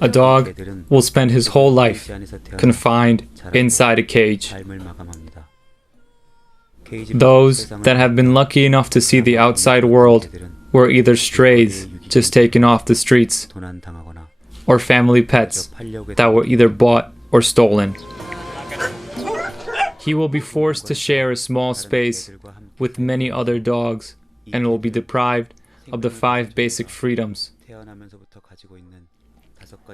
A dog will spend his whole life confined inside a cage. Those that have been lucky enough to see the outside world were either strays just taken off the streets or family pets that were either bought or stolen. He will be forced to share a small space with many other dogs and will be deprived of the 5 basic freedoms.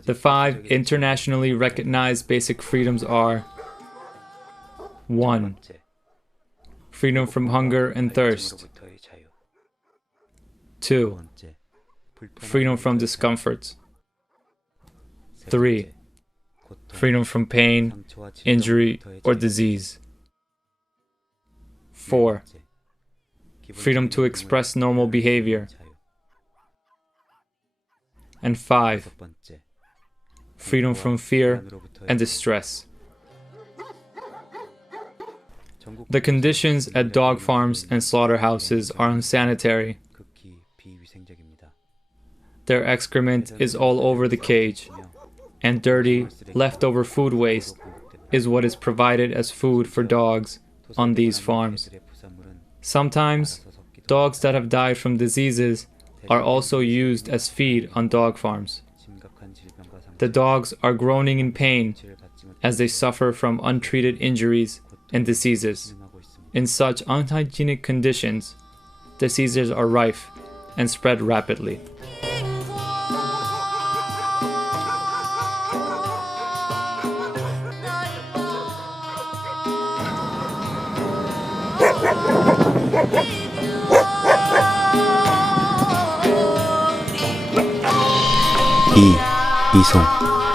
The 5 internationally recognized basic freedoms are: 1. Freedom from hunger and thirst. 2. Freedom from discomfort. 3. Freedom from pain, injury, or disease. 4. Freedom to express normal behavior. And 5. Freedom from fear and distress. The conditions at dog farms and slaughterhouses are unsanitary. Their excrement is all over the cage, and dirty, leftover food waste is what is provided as food for dogs on these farms. Sometimes, dogs that have died from diseases are also used as feed on dog farms. The dogs are groaning in pain as they suffer from untreated injuries and diseases. In such unhygienic conditions, diseases are rife and spread rapidly.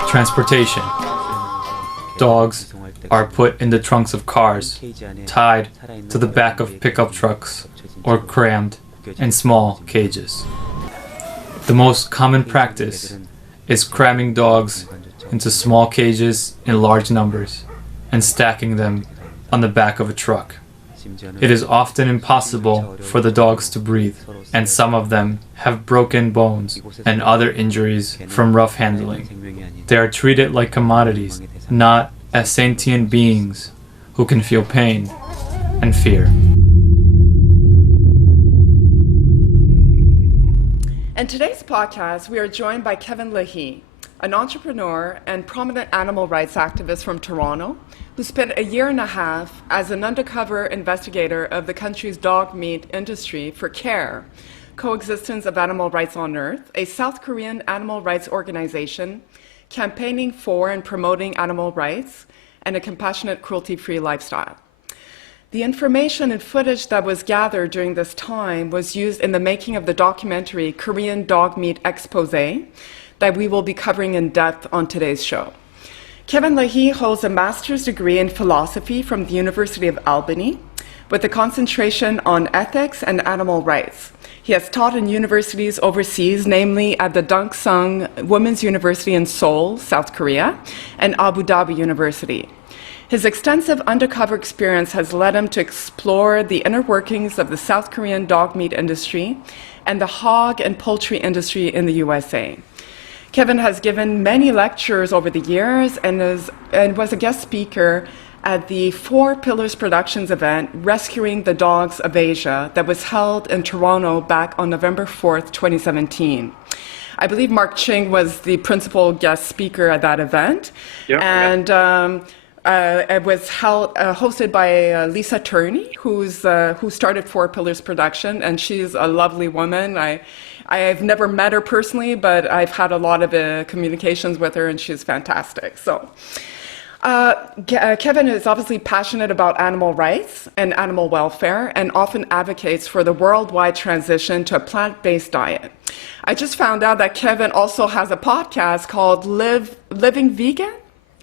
Transportation. Dogs are put in the trunks of cars, tied to the back of pickup trucks, or crammed in small cages. The most common practice is cramming dogs into small cages in large numbers and stacking them on the back of a truck. It is often impossible for the dogs to breathe, and some of them have broken bones and other injuries from rough handling. They are treated like commodities, not as sentient beings who can feel pain and fear. In today's podcast, we are joined by Kevin Lahey, an entrepreneur and prominent animal rights activist from Toronto, who spent a year and a half as an undercover investigator of the country's dog meat industry for CARE, Coexistence of Animal Rights on Earth, a South Korean animal rights organization campaigning for and promoting animal rights and a compassionate, cruelty-free lifestyle. The information and footage that was gathered during this time was used in the making of the documentary Korean Dog Meat Exposé that we will be covering in depth on today's show. Kevin Lahey holds a master's degree in philosophy from the University of Albany with a concentration on ethics and animal rights. He has taught in universities overseas, namely at the Dangsung Women's University in Seoul, South Korea, and Abu Dhabi University. His extensive undercover experience has led him to explore the inner workings of the South Korean dog meat industry and the hog and poultry industry in the USA. Kevin has given many lectures over the years and was a guest speaker at the Four Pillars Productions event, Rescuing the Dogs of Asia, that was held in Toronto back on November 4th, 2017. I believe Mark Ching was the principal guest speaker at that event. Yep, and it was hosted by Lisa Turney, who started Four Pillars Production, and she's a lovely woman. I've never met her personally, but I've had a lot of communications with her, and she's fantastic. So, Kevin is obviously passionate about animal rights and animal welfare, and often advocates for the worldwide transition to a plant-based diet. I just found out that Kevin also has a podcast called Living Vegan?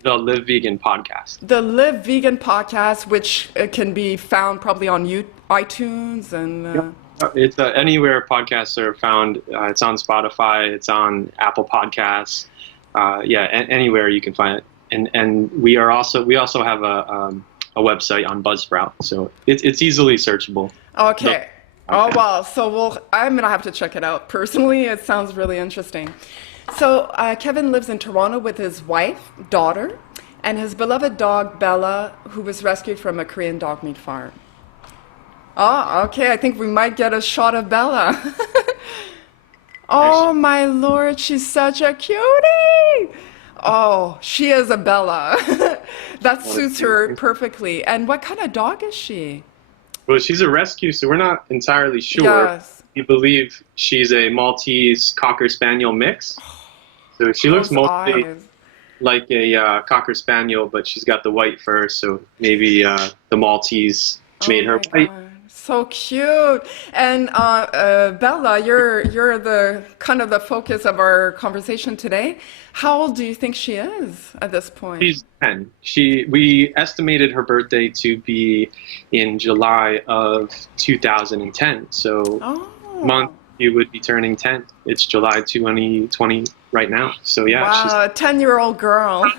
The Live Vegan Podcast. The Live Vegan Podcast, which can be found probably on iTunes and... Yep. It's anywhere podcasts are found. It's on Spotify. It's on Apple Podcasts. Anywhere you can find it. And we also have a website on Buzzsprout, so it's easily searchable. Okay. Oh, well, so I'm going to have to check it out. Personally, it sounds really interesting. So Kevin lives in Toronto with his wife, daughter, and his beloved dog, Bella, who was rescued from a Korean dog meat farm. Oh, okay, I think we might get a shot of Bella. Oh, my Lord, she's such a cutie. Oh, she is a Bella. That suits her perfectly. And what kind of dog is she? Well, she's a rescue, so we're not entirely sure. Yes. We believe she's a Maltese Cocker Spaniel mix. So she looks Those mostly eyes. like a Cocker Spaniel, but she's got the white fur, so maybe the Maltese made her Oh my white. God. So cute. And Bella, you're the kind of the focus of our conversation today. How old do you think she is at this point? She's 10. We estimated her birthday to be in July of 2010. So month Oh, she would be turning 10. It's July 2020 right now. So yeah, wow, a 10-year-old girl.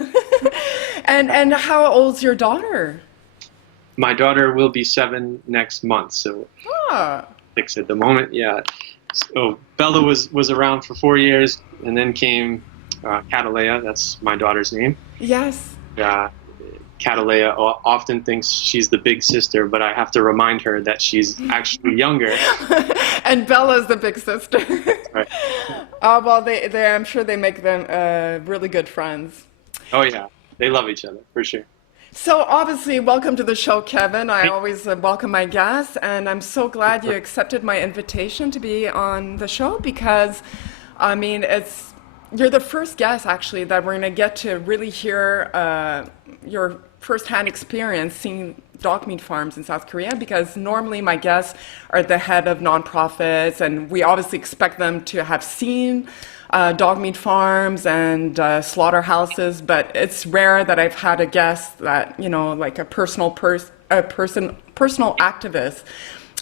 And how old's your daughter? my daughter will be 7 next month. So Ah, 6 at the moment. Yeah. So Bella was around for 4 years, and then came Catalea. That's my daughter's name. yes. Catalea often thinks she's the big sister, but I have to remind her that she's actually younger. And Bella's the big sister. Right. Well, I'm sure they make them really good friends. Oh yeah, they love each other for sure. So obviously, welcome to the show, Kevin. I always welcome my guests, and I'm so glad you accepted my invitation to be on the show because, I mean, you're the first guest actually that we're going to get to really hear your firsthand experience seeing dog meat farms in South Korea, because normally my guests are the head of nonprofits, and we obviously expect them to have seen dog meat farms and slaughterhouses, but it's rare that I've had a guest that, like a personal activist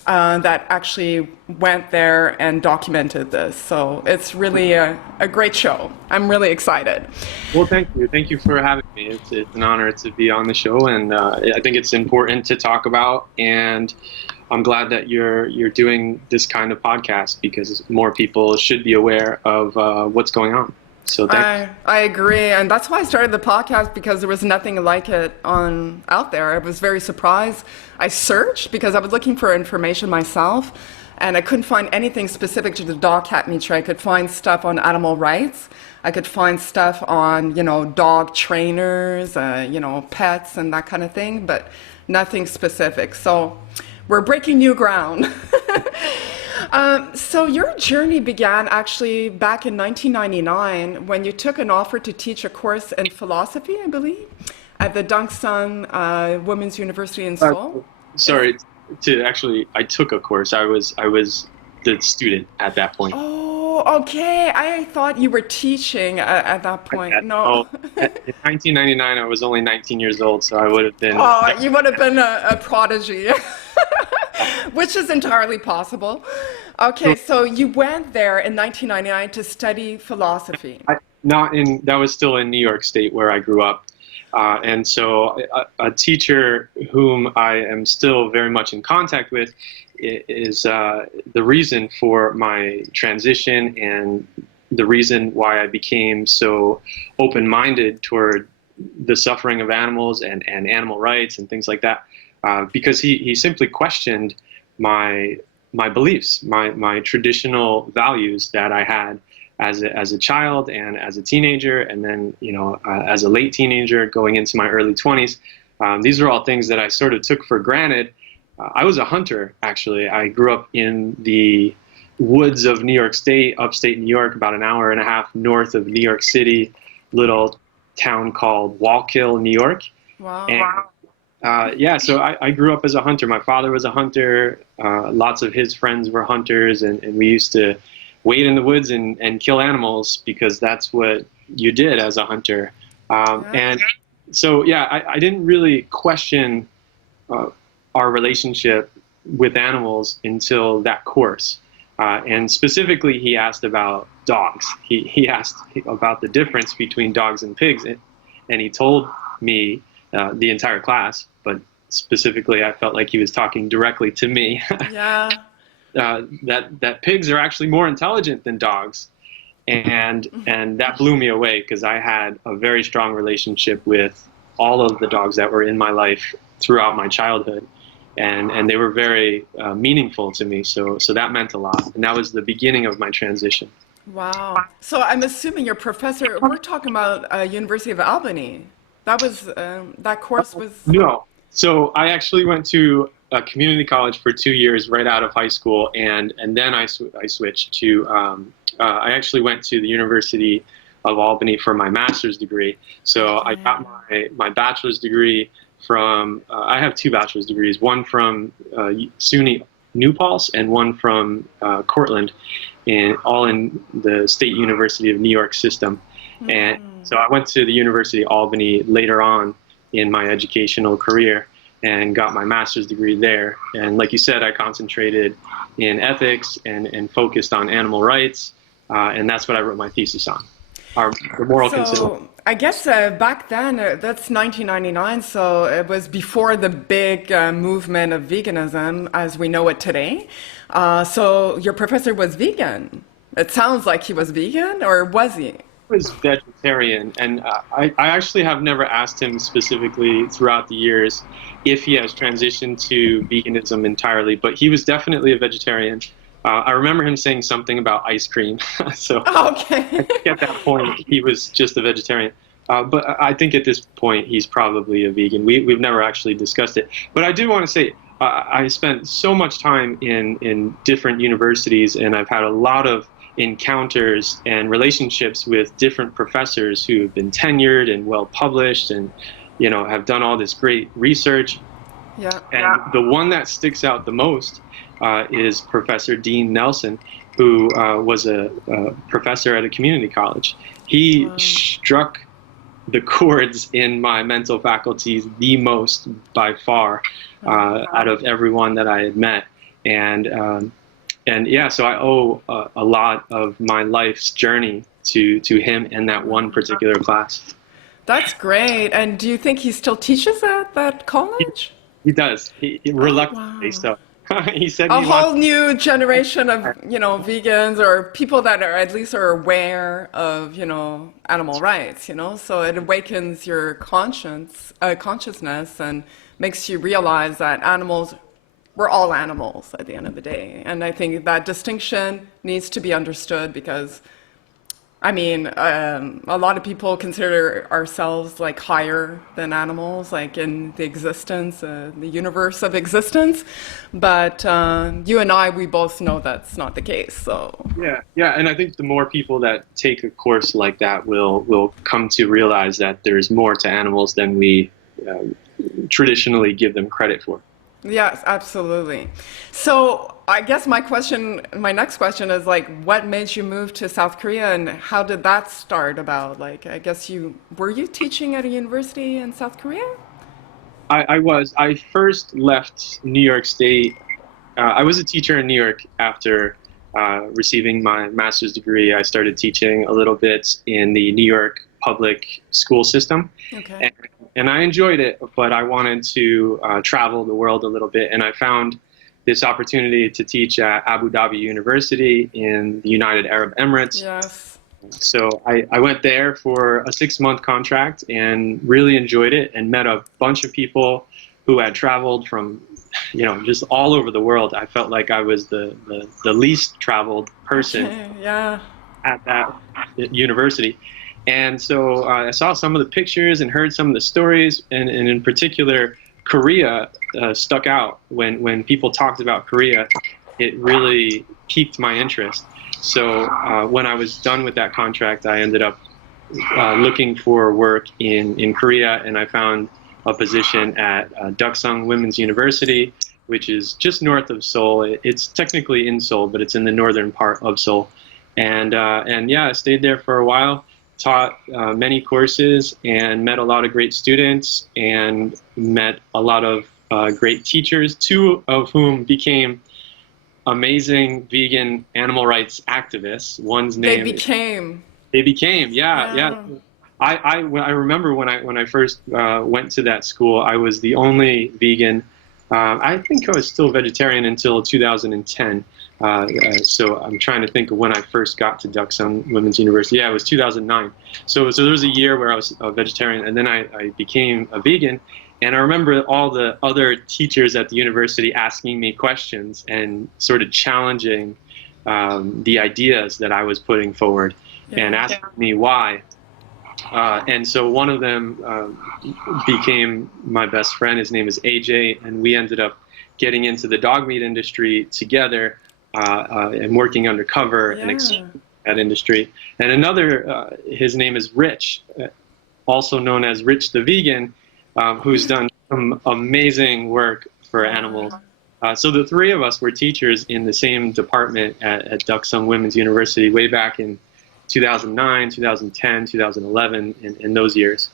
that actually went there and documented this. So it's really a great show. I'm really excited. Well, thank you. Thank you for having me. It's an honor to be on the show, and I think it's important to talk about. And I'm glad that you're doing this kind of podcast because more people should be aware of what's going on. So I agree, and that's why I started the podcast, because there was nothing like it out there. I was very surprised. I searched because I was looking for information myself, and I couldn't find anything specific to the dog cat meat trade. I could find stuff on animal rights. I could find stuff on dog trainers, pets and that kind of thing, but nothing specific. So we're breaking new ground. So your journey began actually back in 1999 when you took an offer to teach a course in philosophy, I believe, at the Dongsan Women's University in Seoul. Sorry, I took a course. I was the student at that point. Oh, okay. I thought you were teaching at that point. No. In 1999, I was only 19 years old, so I would have been. Oh, you would have been a prodigy, which is entirely possible. Okay, so you went there in 1999 to study philosophy. That was still in New York State where I grew up. And so a teacher whom I am still very much in contact with is the reason for my transition and the reason why I became so open-minded toward the suffering of animals and animal rights and things like that, because he simply questioned my beliefs, my traditional values that I had as a child and as a teenager, and then as a late teenager going into my early 20s. These are all things that I sort of took for granted. I was a hunter, actually. I grew up in the woods of New York State, upstate New York, about an hour and a half north of New York City, little town called Wallkill, New York. Wow. And, so I grew up as a hunter. My father was a hunter. Lots of his friends were hunters, and we used to wade in the woods and kill animals because that's what you did as a hunter. And so, I didn't really question our relationship with animals until that course. And specifically, he asked about dogs. He asked about the difference between dogs and pigs. And he told me, the entire class, but specifically, I felt like he was talking directly to me. Yeah. that pigs are actually more intelligent than dogs. And that blew me away because I had a very strong relationship with all of the dogs that were in my life throughout my childhood. And they were very meaningful to me. So that meant a lot. And that was the beginning of my transition. Wow. So I'm assuming your professor, we're talking about University of Albany. That was, that course was... No. So I actually went to a community college for 2 years right out of high school. And then I switched to, I actually went to the University of Albany for my master's degree. So I got my bachelor's degree from, I have 2 bachelor's degrees, one from SUNY New Paltz and one from Cortland, all in the State University of New York system. And so I went to the University of Albany later on in my educational career and got my master's degree there. And like you said, I concentrated in ethics and focused on animal rights, and that's what I wrote my thesis on. The moral consideration. I guess back then, that's 1999, so it was before the big movement of veganism as we know it today. So your professor was vegan. It sounds like he was vegan, or was he? He was vegetarian, and I actually have never asked him specifically throughout the years if he has transitioned to veganism entirely, but he was definitely a vegetarian. I remember him saying something about ice cream, so okay. at that point he was just a vegetarian. But I think at this point he's probably a vegan. We've never actually discussed it. But I do want to say I spent so much time in different universities, and I've had a lot of encounters and relationships with different professors who have been tenured and well published, and have done all this great research. Yeah. And the one that sticks out the most is Professor Dean Nelson, who was a professor at a community college. He struck the chords in my mental faculties the most by far out of everyone that I had met. And yeah, so I owe a lot of my life's journey to him and that one particular class. That's great. And do you think he still teaches at that college? He does. He reluctantly so. He said a whole new generation of vegans or people that are at least are aware of animal rights. So it awakens your consciousness and makes you realize that we're all animals at the end of the day. And I think that distinction needs to be understood because, a lot of people consider ourselves like higher than animals, like in the existence, the universe of existence. But you and I, we both know that's not the case. So yeah, and I think the more people that take a course like that will come to realize that there's more to animals than we traditionally give them credit for. Yes, absolutely. So I guess my next question is what made you move to South Korea and how did that start about? I guess were you teaching at a university in South Korea? I was. I first left New York State. I was a teacher in New York after receiving my master's degree. I started teaching a little bit in the New York public school system. Okay. And I enjoyed it, but I wanted to travel the world a little bit. And I found this opportunity to teach at Abu Dhabi University in the United Arab Emirates. Yes. So I went there for a 6-month contract and really enjoyed it and met a bunch of people who had traveled from, just all over the world. I felt like I was the least traveled person at that university. And so I saw some of the pictures and heard some of the stories, and in particular, Korea stuck out. When people talked about Korea, it really piqued my interest. So when I was done with that contract, I ended up looking for work in Korea, and I found a position at Deoksung Women's University, which is just north of Seoul. It's technically in Seoul, but it's in the northern part of Seoul. And yeah, I stayed there for a while. Taught many courses and met a lot of great students and met a lot of great teachers, 2 of whom became amazing vegan animal rights activists. One's name They became, yeah. I remember when I first went to that school, I was the only vegan I think I was still vegetarian until 2010. So I'm trying to think of when I first got to Duksung Women's University. Yeah, it was 2009. So there was a year where I was a vegetarian, and then I became a vegan. And I remember all the other teachers at the university asking me questions and sort of challenging the ideas that I was putting forward and asking me why. And so one of them became my best friend. His name is AJ, and we ended up getting into the dog meat industry together and working undercover and exploring that industry. And another, his name is Rich, also known as Rich the Vegan, who's done some amazing work for animals. So the three of us were teachers in the same department at Duksung Women's University way back in 2009, 2010, 2011, in those years.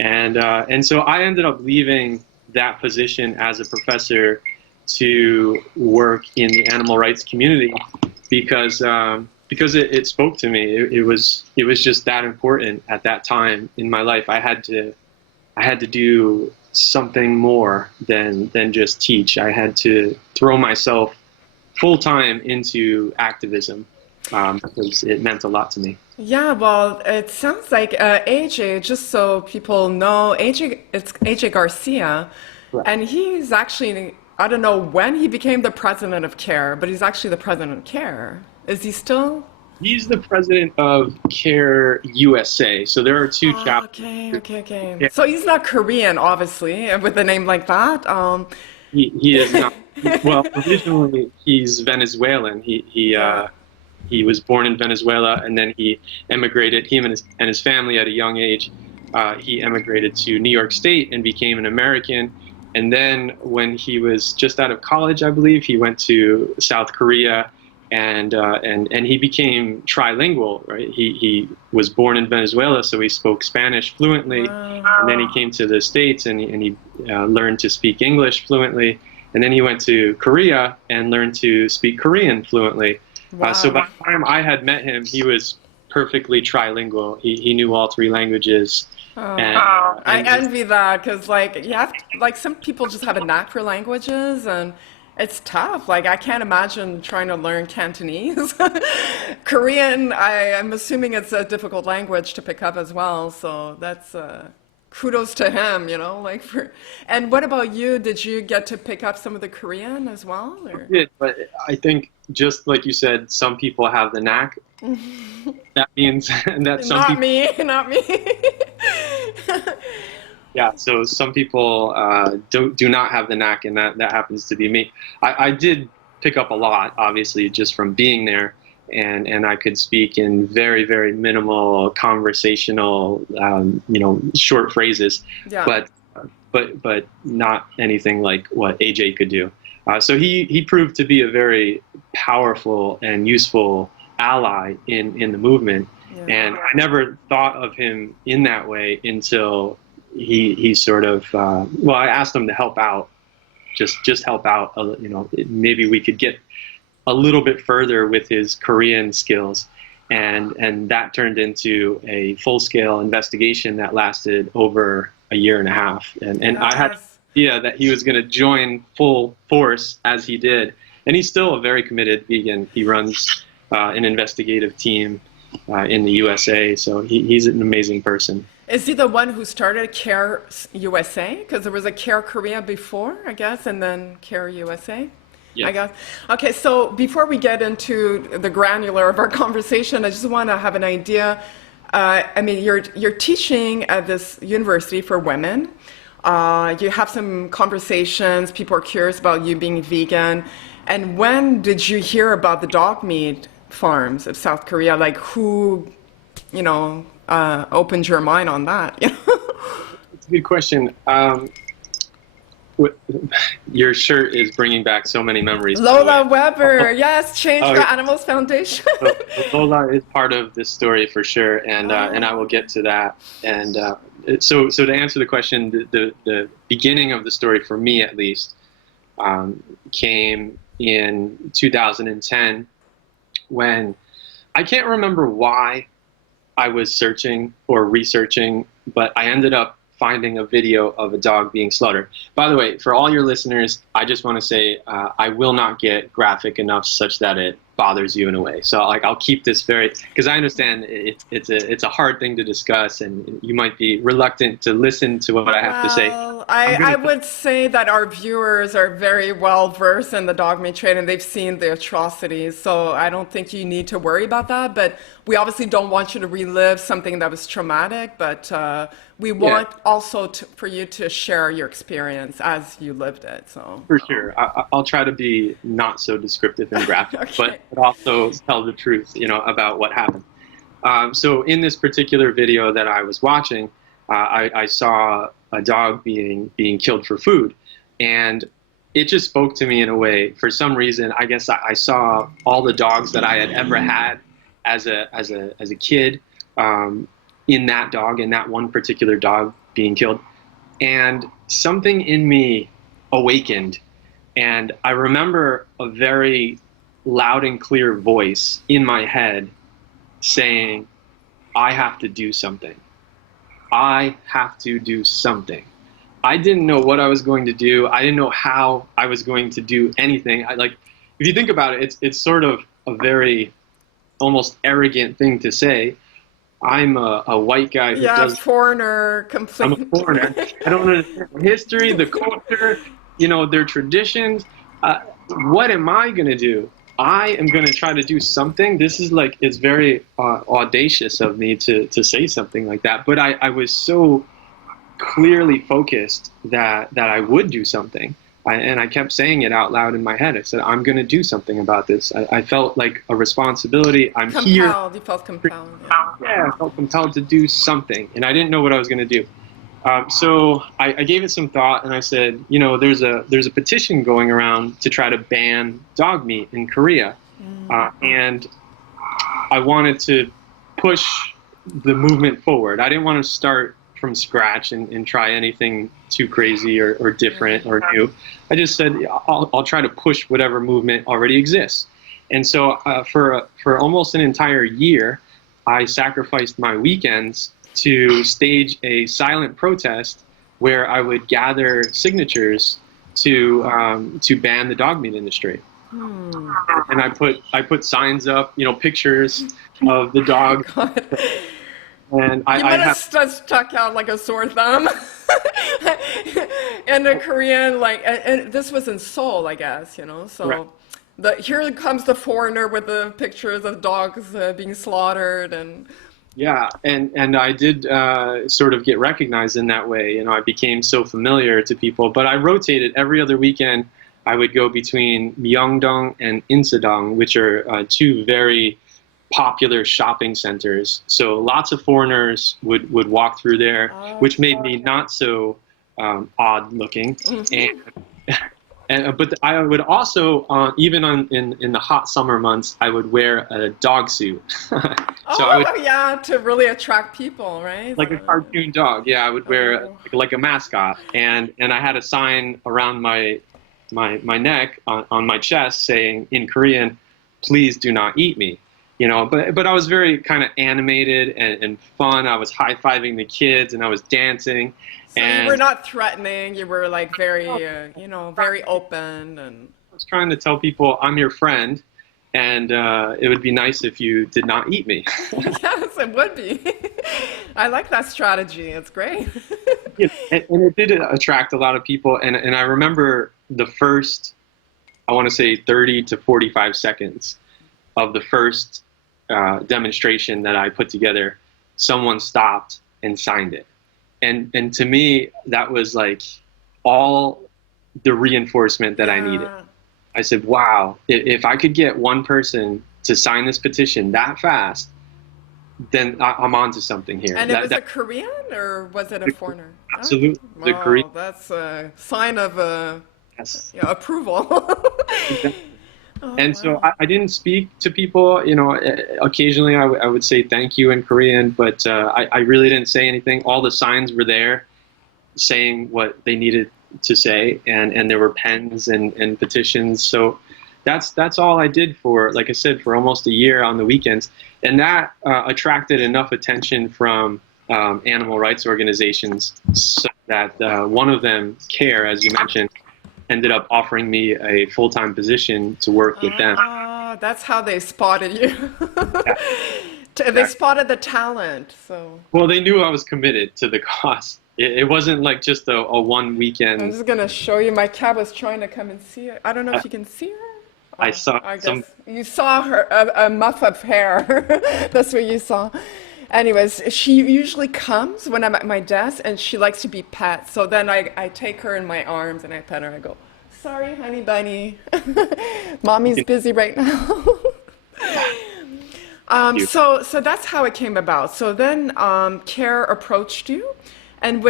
And so I ended up leaving that position as a professor to work in the animal rights community because it spoke to me. It was just that important at that time in my life. I had to do something more than just teach. I had to throw myself full time into activism. Because it meant a lot to me. Yeah, well, it sounds like AJ, just so people know, it's AJ Garcia, and he's actually, I don't know when he became the president of CARE, but he's actually the president of CARE. Is he still? He's the president of CARE USA. So there are two chapters. Okay. Yeah. So he's not Korean, obviously, with a name like that. He is not. Well, originally he's Venezuelan. He was born in Venezuela, and then he emigrated. Him and his family at a young age, he emigrated to New York State and became an American. And then when he was just out of college, I believe, he went to South Korea, and he became trilingual. Right? He was born in Venezuela, so he spoke Spanish fluently, and then he came to the States and he learned to speak English fluently, and then he went to Korea and learned to speak Korean fluently. Wow. So by the time I had met him, he was perfectly trilingual. He knew all three languages. I envy that because, some people just have a knack for languages, and it's tough. Like, I can't imagine trying to learn Cantonese. Korean, I'm assuming it's a difficult language to pick up as well. So that's kudos to him, And what about you? Did you get to pick up some of the Korean as well? Or? I did, but I think just like you said, some people have the knack. That means that some people... Not me. Yeah, so some people do not have the knack, and that happens to be me. I did pick up a lot, obviously, just from being there. And I could speak in very, very minimal conversational, short phrases, but not anything like what AJ could do. So he proved to be a very powerful and useful ally in the movement. Yeah. And I never thought of him in that way until he sort of, I asked him to help out, just help out, maybe we could get a little bit further with his Korean skills, and that turned into a full-scale investigation that lasted over a year and a half. And I had no idea that he was going to join full force as he did. And he's still a very committed vegan. He runs an investigative team in the USA, so he's an amazing person. Is he the one who started CARE USA? Because there was a CARE Korea before, I guess, and then CARE USA? Yes. I guess. Okay, so before we get into the granular of our conversation, I just want to have an idea. You're teaching at this university for women. You have some conversations. People are curious about you being vegan. And when did you hear about the dog meat farms of South Korea? Like, who, opened your mind on that? It's a good question. Your shirt is bringing back so many memories. Lola Weber, yes, Change for Animals Foundation. Lola is part of this story for sure, and I will get to that. And so to answer the question, the beginning of the story for me, at least, came in 2010 when I can't remember why I was searching or researching, but I ended up finding a video of a dog being slaughtered. By the way, for all your listeners, I just want to say I will not get graphic enough such that it bothers you in a way. So like I'll keep this very, because I understand it's a hard thing to discuss, and you might be reluctant to listen to what I have to say. Well, I would say that our viewers are very well versed in the dog meat trade and they've seen the atrocities. So I don't think you need to worry about that. But we obviously don't want you to relive something that was traumatic. But we want also for you to share your experience as you lived it. So for sure, I'll try to be not so descriptive and graphic, Okay. but also tell the truth, about what happened. So in this particular video that I was watching, I saw a dog being killed for food, and it just spoke to me in a way. For some reason, I guess I saw all the dogs that I had ever had as a kid in that one particular dog being killed, and something in me awakened, and I remember a very loud and clear voice in my head saying, I have to do something. I have to do something. I didn't know what I was going to do. I didn't know how I was going to do anything. If you think about it, it's sort of a very almost arrogant thing to say. I'm a white guy who does. Foreigner, completely. I'm a foreigner. I don't understand the history, the culture, their traditions. What am I going to do? I am going to try to do something. This is it's very audacious of me to say something like that. But I was so clearly focused that I would do something. And I kept saying it out loud in my head. I said, I'm going to do something about this. I felt like a responsibility. I'm compelled. here. You felt compelled. Yeah, I felt compelled to do something. And I didn't know what I was going to do. So I gave it some thought, and I said, there's a petition going around to try to ban dog meat in Korea, and I wanted to push the movement forward. I didn't want to start from scratch and try anything too crazy or different or new. I just said I'll try to push whatever movement already exists. And so for almost an entire year, I sacrificed my weekends to stage a silent protest where I would gather signatures to ban the dog meat industry. And I put signs up, pictures of the dog. And You might have stuck out like a sore thumb. And the Korean, and this was in Seoul, I guess, so right. Here comes the foreigner with the pictures of dogs being slaughtered and. Yeah, and I did sort of get recognized in that way. I became so familiar to people. But I rotated every other weekend. I would go between Myeongdong and Insadong, which are two very popular shopping centers. So lots of foreigners would walk through there, which made me not so odd looking. But I would also, even in the hot summer months, I would wear a dog suit. To really attract people, right? Like a cartoon dog. Yeah, I would wear like a mascot, and I had a sign around my neck on my chest saying in Korean, "Please do not eat me." But I was very kind of animated and fun. I was high-fiving the kids and I was dancing. So you were not threatening. You were very, very open. And I was trying to tell people I'm your friend, and it would be nice if you did not eat me. Yes, it would be. I like that strategy. It's great. Yeah, and it did attract a lot of people. And I remember the first, I want to say 30 to 45 seconds of the first demonstration that I put together, someone stopped and signed it. And to me, that was like all the reinforcement that I needed. I said, wow, if I could get one person to sign this petition that fast, then I'm onto something here. And it was a Korean or was it a foreigner? Absolutely. The Korean. That's a sign of yes. Approval. Exactly. So I didn't speak to people, occasionally I would say thank you in Korean, but I really didn't say anything. All the signs were there saying what they needed to say, and there were pens and petitions. So that's all I did for, like I said, for almost a year on the weekends. And that attracted enough attention from animal rights organizations, so that one of them, CARE, as you mentioned, ended up offering me a full-time position to work with them. That's how they spotted you. Yeah, They spotted the talent. So well, they knew I was committed to the cause. It wasn't like just a one weekend. I'm just gonna show you. My cat was trying to come and see her. I don't know if you can see her. I saw I some. guess you saw her a muff of hair. That's what you saw. Anyways, she usually comes when I'm at my desk, and she likes to be pet. So then I take her in my arms and I pet her. I go, "Sorry, honey bunny, mommy's busy right now." So that's how it came about. So then CARE approached you, and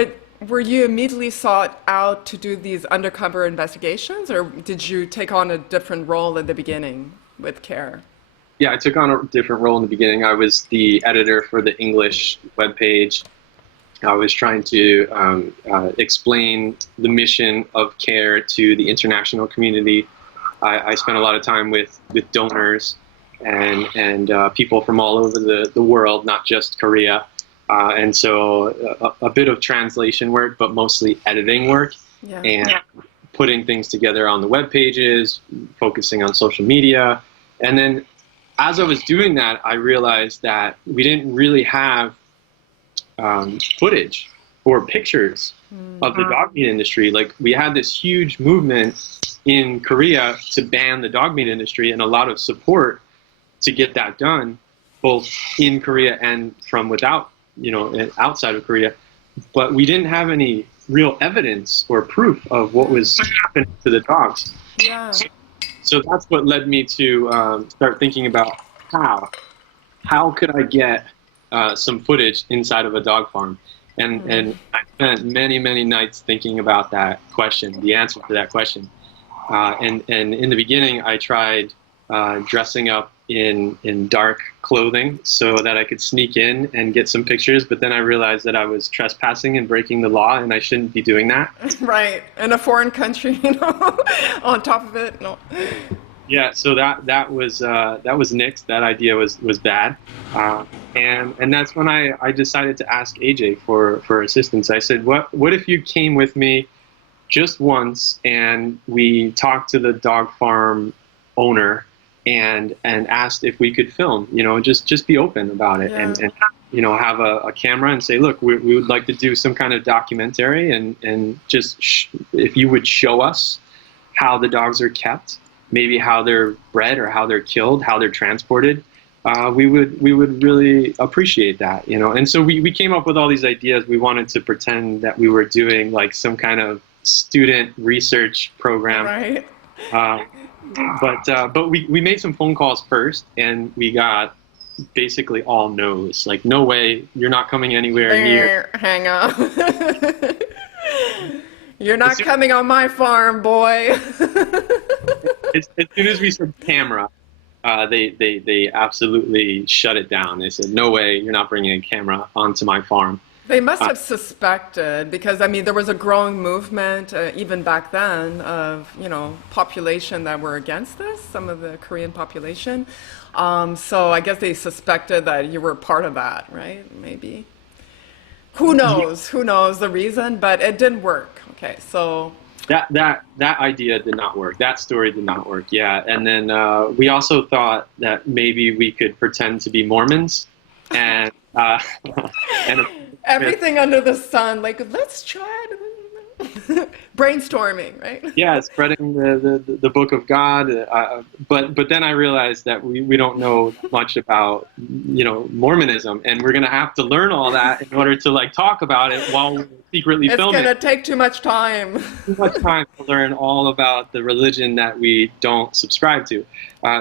were you immediately sought out to do these undercover investigations, or did you take on a different role at the beginning with CARE? Yeah, I took on a different role in the beginning. I was the editor for the English webpage. I was trying to explain the mission of CARE to the international community. I spent a lot of time with donors and people from all over the world, not just Korea. And so a bit of translation work, but mostly editing work, and putting things together on the web pages, focusing on social media. And then as I was doing that, I realized that we didn't really have footage or pictures of the dog meat industry. Like, we had this huge movement in Korea to ban the dog meat industry, and a lot of support to get that done, both in Korea and from outside of Korea. But we didn't have any real evidence or proof of what was happening to the dogs. Yeah. So that's what led me to start thinking about how could I get some footage inside of a dog farm, and I spent many nights thinking about that question, the answer to that question. And in the beginning, I tried dressing up in dark clothing so that I could sneak in and get some pictures, but then I realized that I was trespassing and breaking the law, and I shouldn't be doing that. Right, in a foreign country, on top of it, no. Yeah, so that was nixed. That idea was bad, and that's when I decided to ask AJ for assistance. I said, what if you came with me just once and we talked to the dog farm owner and asked if we could film, just be open about it, and have a camera and say, look, we would like to do some kind of documentary, and just if you would show us how the dogs are kept, maybe how they're bred or how they're killed, how they're transported, we would really appreciate that, And so we came up with all these ideas. We wanted to pretend that we were doing like some kind of student research program. Right. But we made some phone calls first, and we got basically all no's. Like, no way, you're not coming anywhere near. Hang on. You're not coming on my farm, boy. As soon as we said camera, they absolutely shut it down. They said, no way, you're not bringing a camera onto my farm. They must have suspected, because there was a growing movement even back then of population that were against this, some of the Korean population. So I guess they suspected that you were part of that, right? Maybe. Who knows? Who knows the reason? But it didn't work. Okay, so that idea did not work. That story did not work. Yeah, and then we also thought that maybe we could pretend to be Mormons, and everything under the sun. Like, let's try to brainstorming, right? Yeah, spreading the book of God. But then I realized that we don't know much about Mormonism, and we're gonna have to learn all that in order to talk about it while we're secretly filming. It's gonna take too much time. Too much time to learn all about the religion that we don't subscribe to.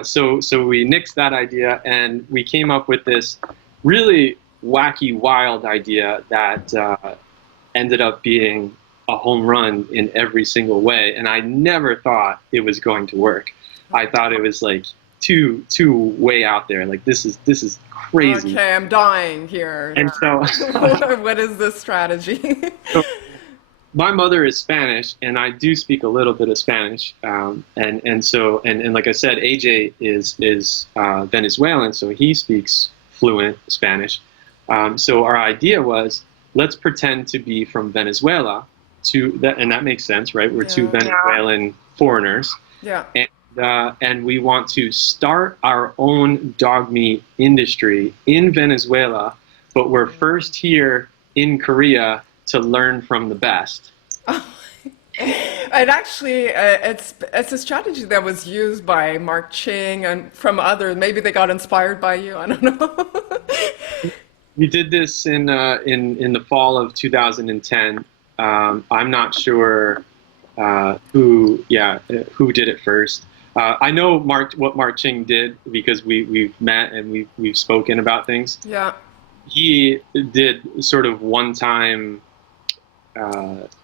So we nixed that idea, and we came up with this really wacky, wild idea that ended up being a home run in every single way, and I never thought it was going to work. I thought it was too way out there. This is crazy. Okay, I'm dying here. And so, what is this strategy? So my mother is Spanish, and I do speak a little bit of Spanish. And so like I said, AJ is Venezuelan, so he speaks fluent Spanish. So our idea was, let's pretend to be from Venezuela, and that makes sense, right? We're two Venezuelan foreigners, and we want to start our own dog meat industry in Venezuela, but we're first here in Korea to learn from the best. And actually, it's a strategy that was used by Mark Ching and from others. Maybe they got inspired by you. I don't know. We did this in the fall of 2010. I'm not sure who did it first. I know what Mark Ching did because we've met and we've spoken about things. Yeah. He did sort of one-time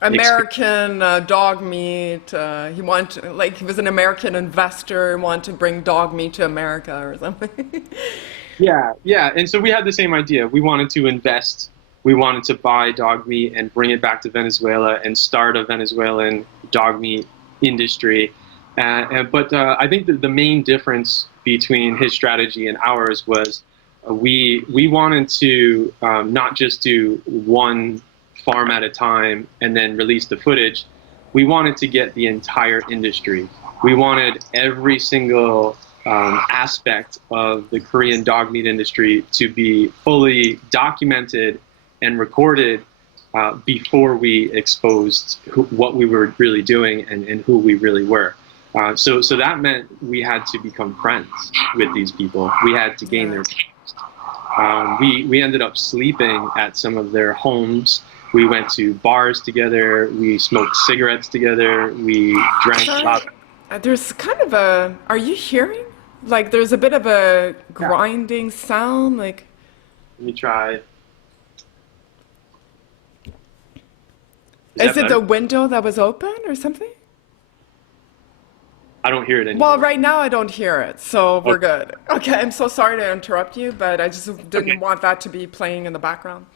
American dog meat. He was an American investor and wanted to bring dog meat to America or something. Yeah. And so we had the same idea. We wanted to invest. We wanted to buy dog meat and bring it back to Venezuela and start a Venezuelan dog meat industry. But I think that the main difference between his strategy and ours was we wanted to not just do one farm at a time and then release the footage. We wanted to get the entire industry. We wanted every single aspect of the Korean dog meat industry to be fully documented and recorded before we exposed what we were really doing and who we really were. So that meant we had to become friends with these people. We had to gain their trust. We ended up sleeping at some of their homes. We went to bars together. We smoked cigarettes together. We drank a lot. There's kind of are you hearing? Like there's a bit of a grinding sound. Like. Let me try. Is it the window that was open or something? I don't hear it anymore. Well, right now I don't hear it, so we're good. Okay, I'm so sorry to interrupt you, but I just didn't want that to be playing in the background.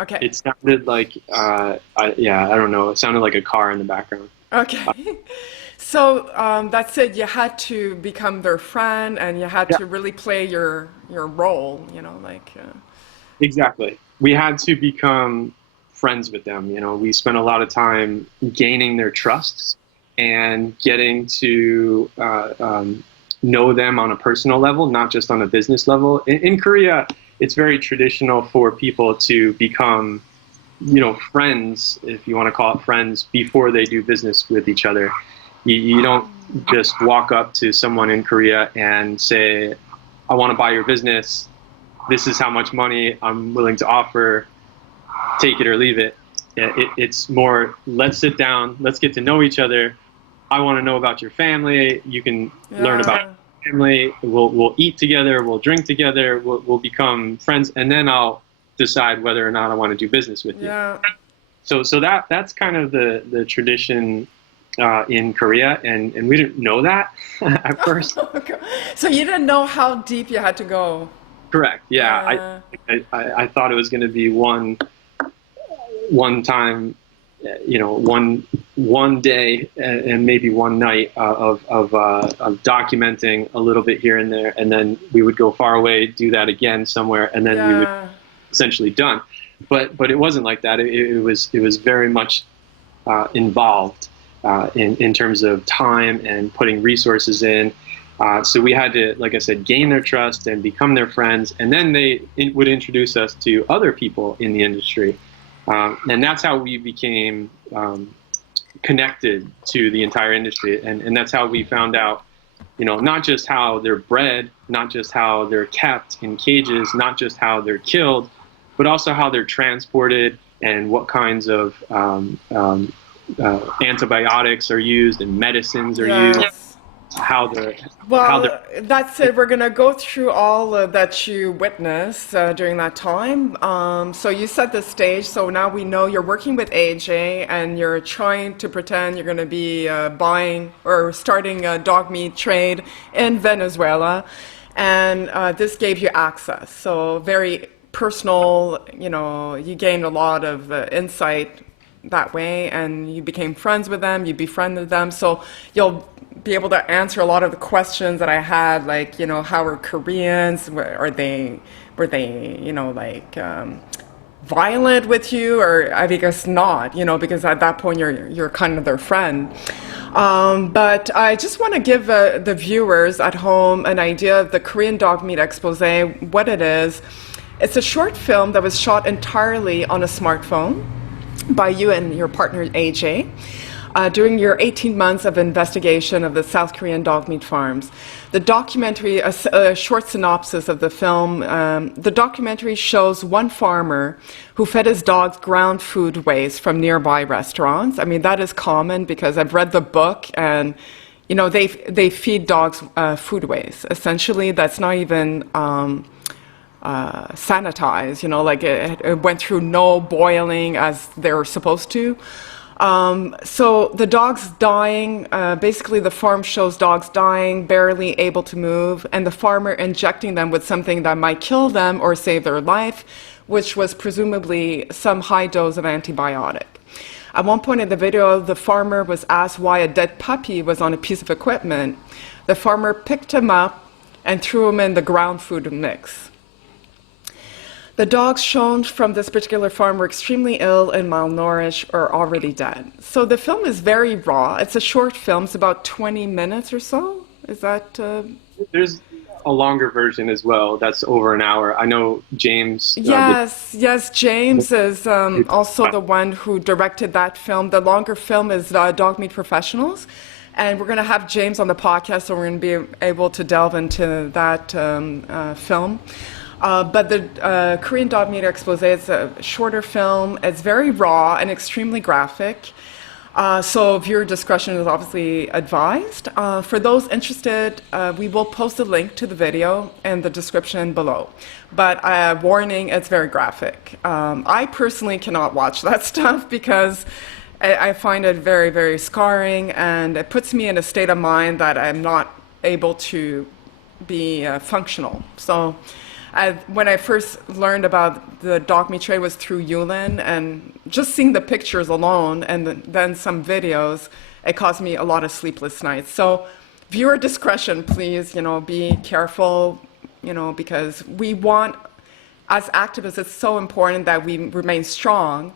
Okay. It sounded like, I don't know. It sounded like a car in the background. Okay. So that's it. You had to become their friend, and you had to really play your role. Exactly. We had to become friends with them. We spent a lot of time gaining their trust and getting to know them on a personal level, not just on a business level. In Korea, it's very traditional for people to become, friends, if you want to call it friends, before they do business with each other. You don't just walk up to someone in Korea and say, I want to buy your business. This is how much money I'm willing to offer. Take it or leave it. It's more, let's sit down, let's get to know each other. I want to know about your family. You can learn about your family. We'll eat together. We'll drink together. We'll become friends, and then I'll decide whether or not I want to do business with you. Yeah. So that's kind of the tradition in Korea, and we didn't know that at first. So you didn't know how deep you had to go. Correct. Yeah. I thought it was going to be one time, one day and maybe one night of documenting a little bit here and there, and then we would go far away, do that again somewhere, and then we would essentially done. But it wasn't like that. It was very much involved in terms of time and putting resources in. So we had to, like I said, gain their trust and become their friends, and then they would introduce us to other people in the industry. And that's how we became connected to the entire industry. And that's how we found out, not just how they're bred, not just how they're kept in cages, not just how they're killed, but also how they're transported and what kinds of antibiotics are used and medicines are used. That's it. We're going to go through all that you witnessed during that time. So you set the stage. So now we know you're working with AJ and you're trying to pretend you're going to be buying or starting a dog meat trade in Venezuela. And this gave you access. So very personal, you gained a lot of insight that way, and you became friends with them, you befriended them. So you'll be able to answer a lot of the questions that I had, like, how are Koreans? Are they Were they, violent with you, or I guess not, because at that point you're kind of their friend. But I just want to give the viewers at home an idea of the Korean Dog Meat Exposé, what it is. It's a short film that was shot entirely on a smartphone by you and your partner AJ during your 18 months of investigation of the South Korean dog meat farms. The documentary, a short synopsis of the film, the documentary shows one farmer who fed his dogs ground food waste from nearby restaurants. I mean, that is common because I've read the book, and they feed dogs food waste. Essentially, that's not even sanitized, it went through no boiling as they're supposed to. So the dogs dying, basically the farm shows dogs dying, barely able to move, and the farmer injecting them with something that might kill them or save their life, which was presumably some high dose of antibiotic. At one point in the video, the farmer was asked why a dead puppy was on a piece of equipment. The farmer picked him up and threw him in the ground food mix. The dogs shown from this particular farm were extremely ill and malnourished or already dead. So the film is very raw. It's a short film. It's about 20 minutes or so. Is that... There's a longer version as well. That's over an hour. I know James... Yes, James is also the one who directed that film. The longer film is Dog Meat Professionals. And we're going to have James on the podcast, so we're going to be able to delve into that film. But the Korean Dog Meat Exposé is a shorter film. It's very raw and extremely graphic. So viewer discretion is obviously advised. For those interested, we will post a link to the video in the description below. But warning, it's very graphic. I personally cannot watch that stuff because I find it very, very scarring, and it puts me in a state of mind that I'm not able to be functional. So when I first learned about the dog meat trade was through Yulin, and just seeing the pictures alone and then some videos, it caused me a lot of sleepless nights. So viewer discretion, please, be careful, because we want, as activists, it's so important that we remain strong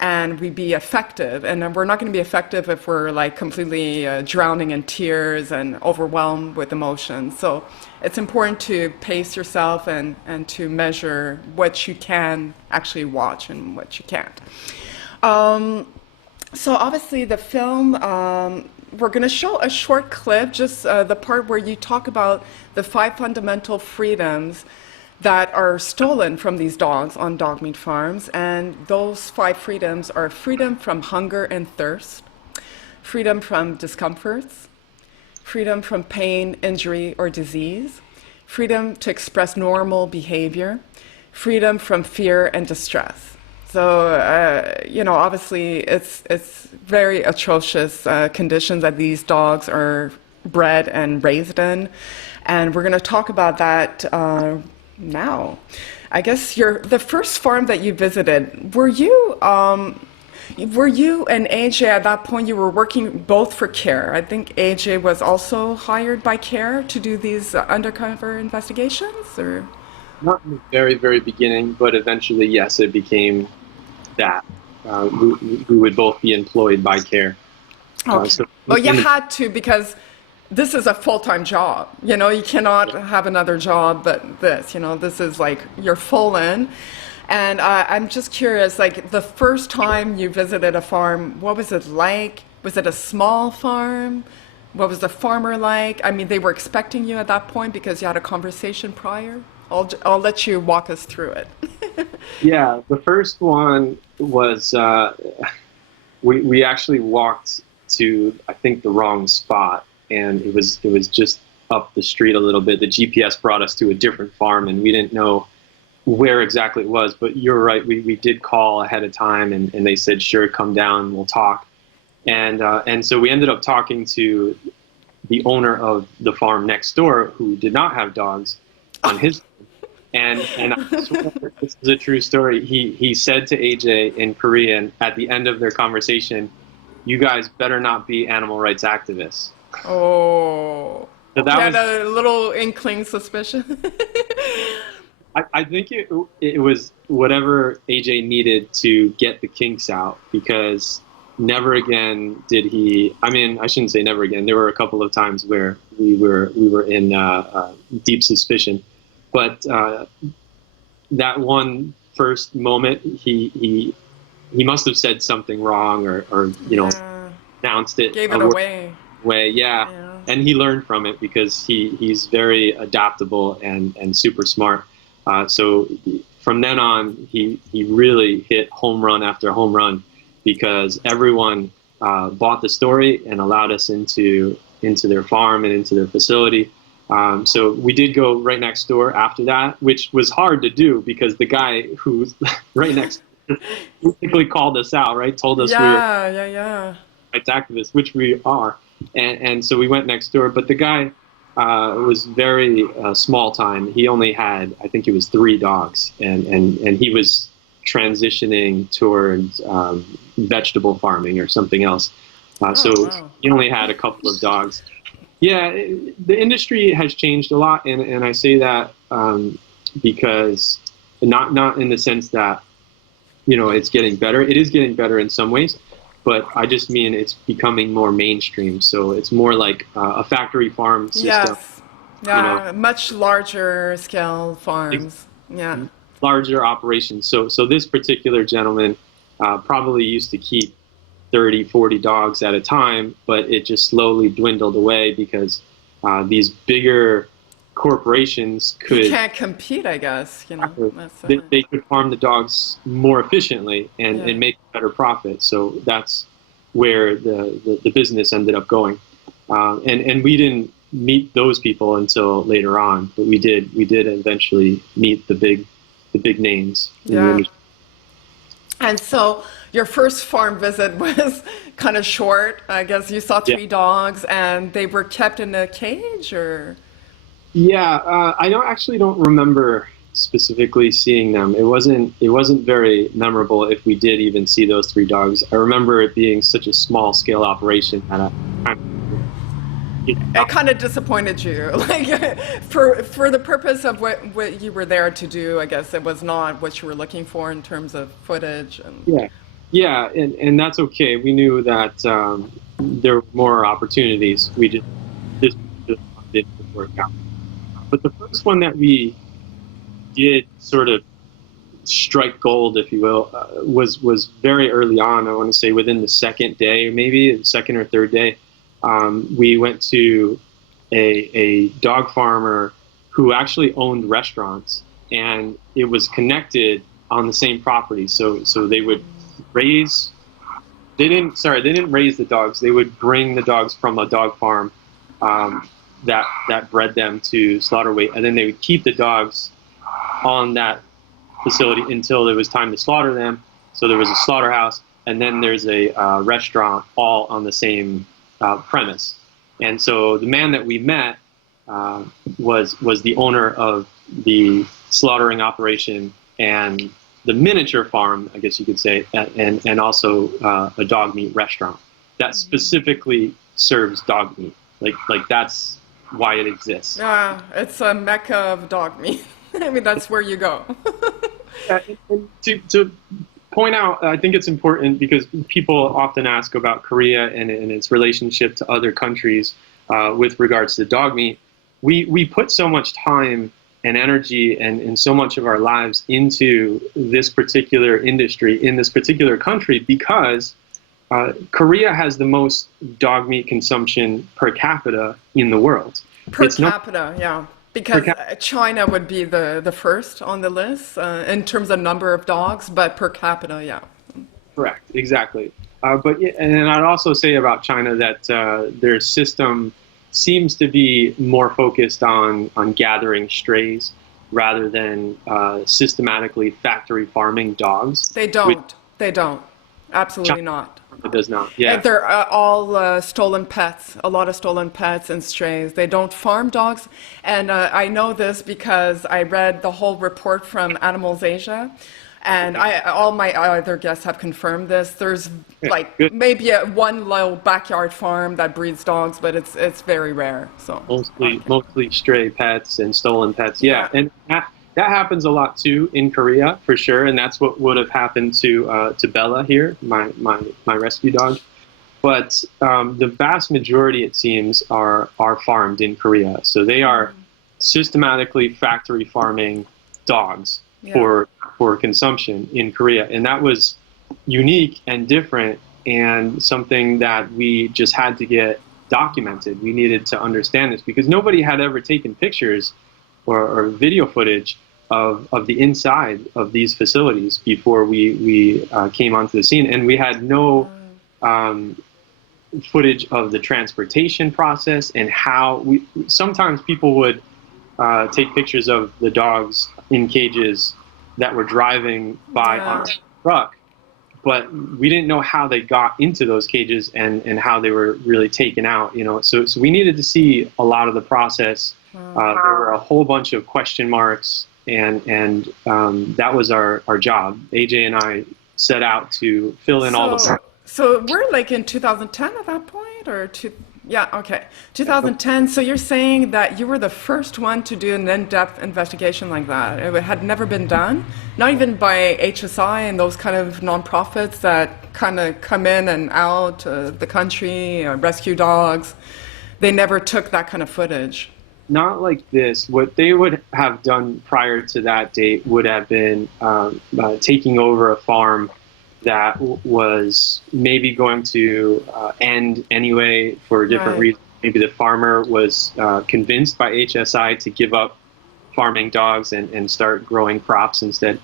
and we be effective. And we're not going to be effective if we're like completely drowning in tears and overwhelmed with emotions. So it's important to pace yourself and to measure what you can actually watch and what you can't. So obviously the film, we're going to show a short clip, just the part where you talk about the 5 fundamental freedoms that are stolen from these dogs on dog meat farms. And those 5 freedoms are freedom from hunger and thirst, freedom from discomforts, freedom from pain, injury, or disease, freedom to express normal behavior, freedom from fear and distress. So, obviously it's very atrocious conditions that these dogs are bred and raised in. And we're going to talk about that now. I guess the first farm that you visited, were you and AJ at that point, you were working both for CARE? I think AJ was also hired by CARE to do these undercover investigations, or? Not in the very, very beginning, but eventually, yes, it became that. We would both be employed by CARE. Okay. Well, you had to, because this is a full-time job. You cannot have another job but this. This is like you're full in. And I'm just curious, like the first time you visited a farm, what was it like? Was it a small farm? What was the farmer like? I mean, they were expecting you at that point because you had a conversation prior? I'll let you walk us through it. Yeah, the first one was, we actually walked to, I think, the wrong spot. And it was just up the street a little bit. The GPS brought us to a different farm, and we didn't know where exactly it was. But you're right, we did call ahead of time, and they said, sure, come down, we'll talk. And so we ended up talking to the owner of the farm next door, who did not have dogs on his farm. And I swear this is a true story. He said to AJ in Korean at the end of their conversation, "You guys better not be animal rights activists." Oh, so that had a little inkling suspicion. I think it was whatever AJ needed to get the kinks out, because never again did he. I mean, I shouldn't say never again. There were a couple of times where we were in deep suspicion, but that one first moment, he must have said something wrong, or announced it, gave it away. Yeah. And he learned from it, because he's very adaptable and super smart. So from then on, he really hit home run after home run, because everyone bought the story and allowed us into their farm and into their facility. So we did go right next door after that, which was hard to do, because the guy who's right next basically called us out, right? Told us we were rights activists, which we are. And so we went next door, but the guy was very small time. He only had, I think it was 3 dogs, and he was transitioning towards vegetable farming or something else. He only had a couple of dogs. Yeah, the industry has changed a lot, and I say that because not in the sense that it's getting better. It is getting better in some ways, but I just mean it's becoming more mainstream. So it's more like a factory farm system. Yes, much larger scale farms. Yeah, larger operations. So this particular gentleman probably used to keep 30, 40 dogs at a time, but it just slowly dwindled away, because these bigger corporations you can't compete, I guess. They could farm the dogs more efficiently and make better profit. So that's where the business ended up going. And we didn't meet those people until later on, but we did eventually meet the big names in the industry. And so your first farm visit was kind of short. I guess you saw 3 dogs, and they were kept in a cage, or? Yeah, I don't remember specifically seeing them. It wasn't very memorable if we did even see those 3 dogs. I remember it being such a small scale operation that it kind of disappointed you. Like for the purpose of what you were there to do, I guess it was not what you were looking for in terms of footage. Yeah, and that's okay. We knew that there were more opportunities. We just didn't work out. But the first one that we did sort of strike gold, if you will, was very early on. I want to say within the second day, maybe the second or third day. We went to a dog farmer who actually owned restaurants, and it was connected on the same property. So they would raise. They didn't raise the dogs. They would bring the dogs from a dog farm that bred them to slaughter weight, and then they would keep the dogs on that facility until it was time to slaughter them. So there was a slaughterhouse, and then there's a restaurant, all on the same premise. And so the man that we met was the owner of the slaughtering operation and the miniature farm, I guess you could say, and also a dog meat restaurant that specifically serves dog meat. Like that's why it exists. It's a mecca of dog meat. I mean, that's where you go. To point out, I think it's important because people often ask about Korea and its relationship to other countries with regards to dog meat. We put so much time and energy and so much of our lives into this particular industry in this particular country because Korea has the most dog meat consumption per capita in the world. Per capita, yeah. Because China would be the first on the list in terms of number of dogs, but per capita, yeah. Correct, exactly. And I'd also say about China that their system seems to be more focused on gathering strays rather than systematically factory farming dogs. They don't. Absolutely not. It does not, yeah. And they're all stolen pets, a lot of stolen pets and strays. They don't farm dogs. And I know this because I read the whole report from Animals Asia. And all my other guests have confirmed this. There's maybe one little backyard farm that breeds dogs, but it's very rare. So mostly stray pets and stolen pets. Yeah. And That happens a lot too in Korea, for sure, and that's what would have happened to Bella here, my rescue dog. But the vast majority, it seems, are farmed in Korea. So they are systematically factory farming dogs for consumption in Korea, and that was unique and different, and something that we just had to get documented. We needed to understand this because nobody had ever taken pictures or video footage of the inside of these facilities before we came onto the scene, and we had no footage of the transportation process and how sometimes people would take pictures of the dogs in cages that were driving by on a truck, but we didn't know how they got into those cages and how they were really taken out, so we needed to see a lot of the process. There were a whole bunch of question marks, and that was our job. AJ and I set out to fill in all the. So we're like in 2010 at that point, or 2010. So you're saying that you were the first one to do an in-depth investigation like that. It had never been done, not even by HSI and those kind of nonprofits that kind of come in and out the country, rescue dogs. They never took that kind of footage. Not like this. What they would have done prior to that date would have been taking over a farm that was maybe going to end anyway for different reasons. Maybe the farmer was convinced by HSI to give up farming dogs and start growing crops instead.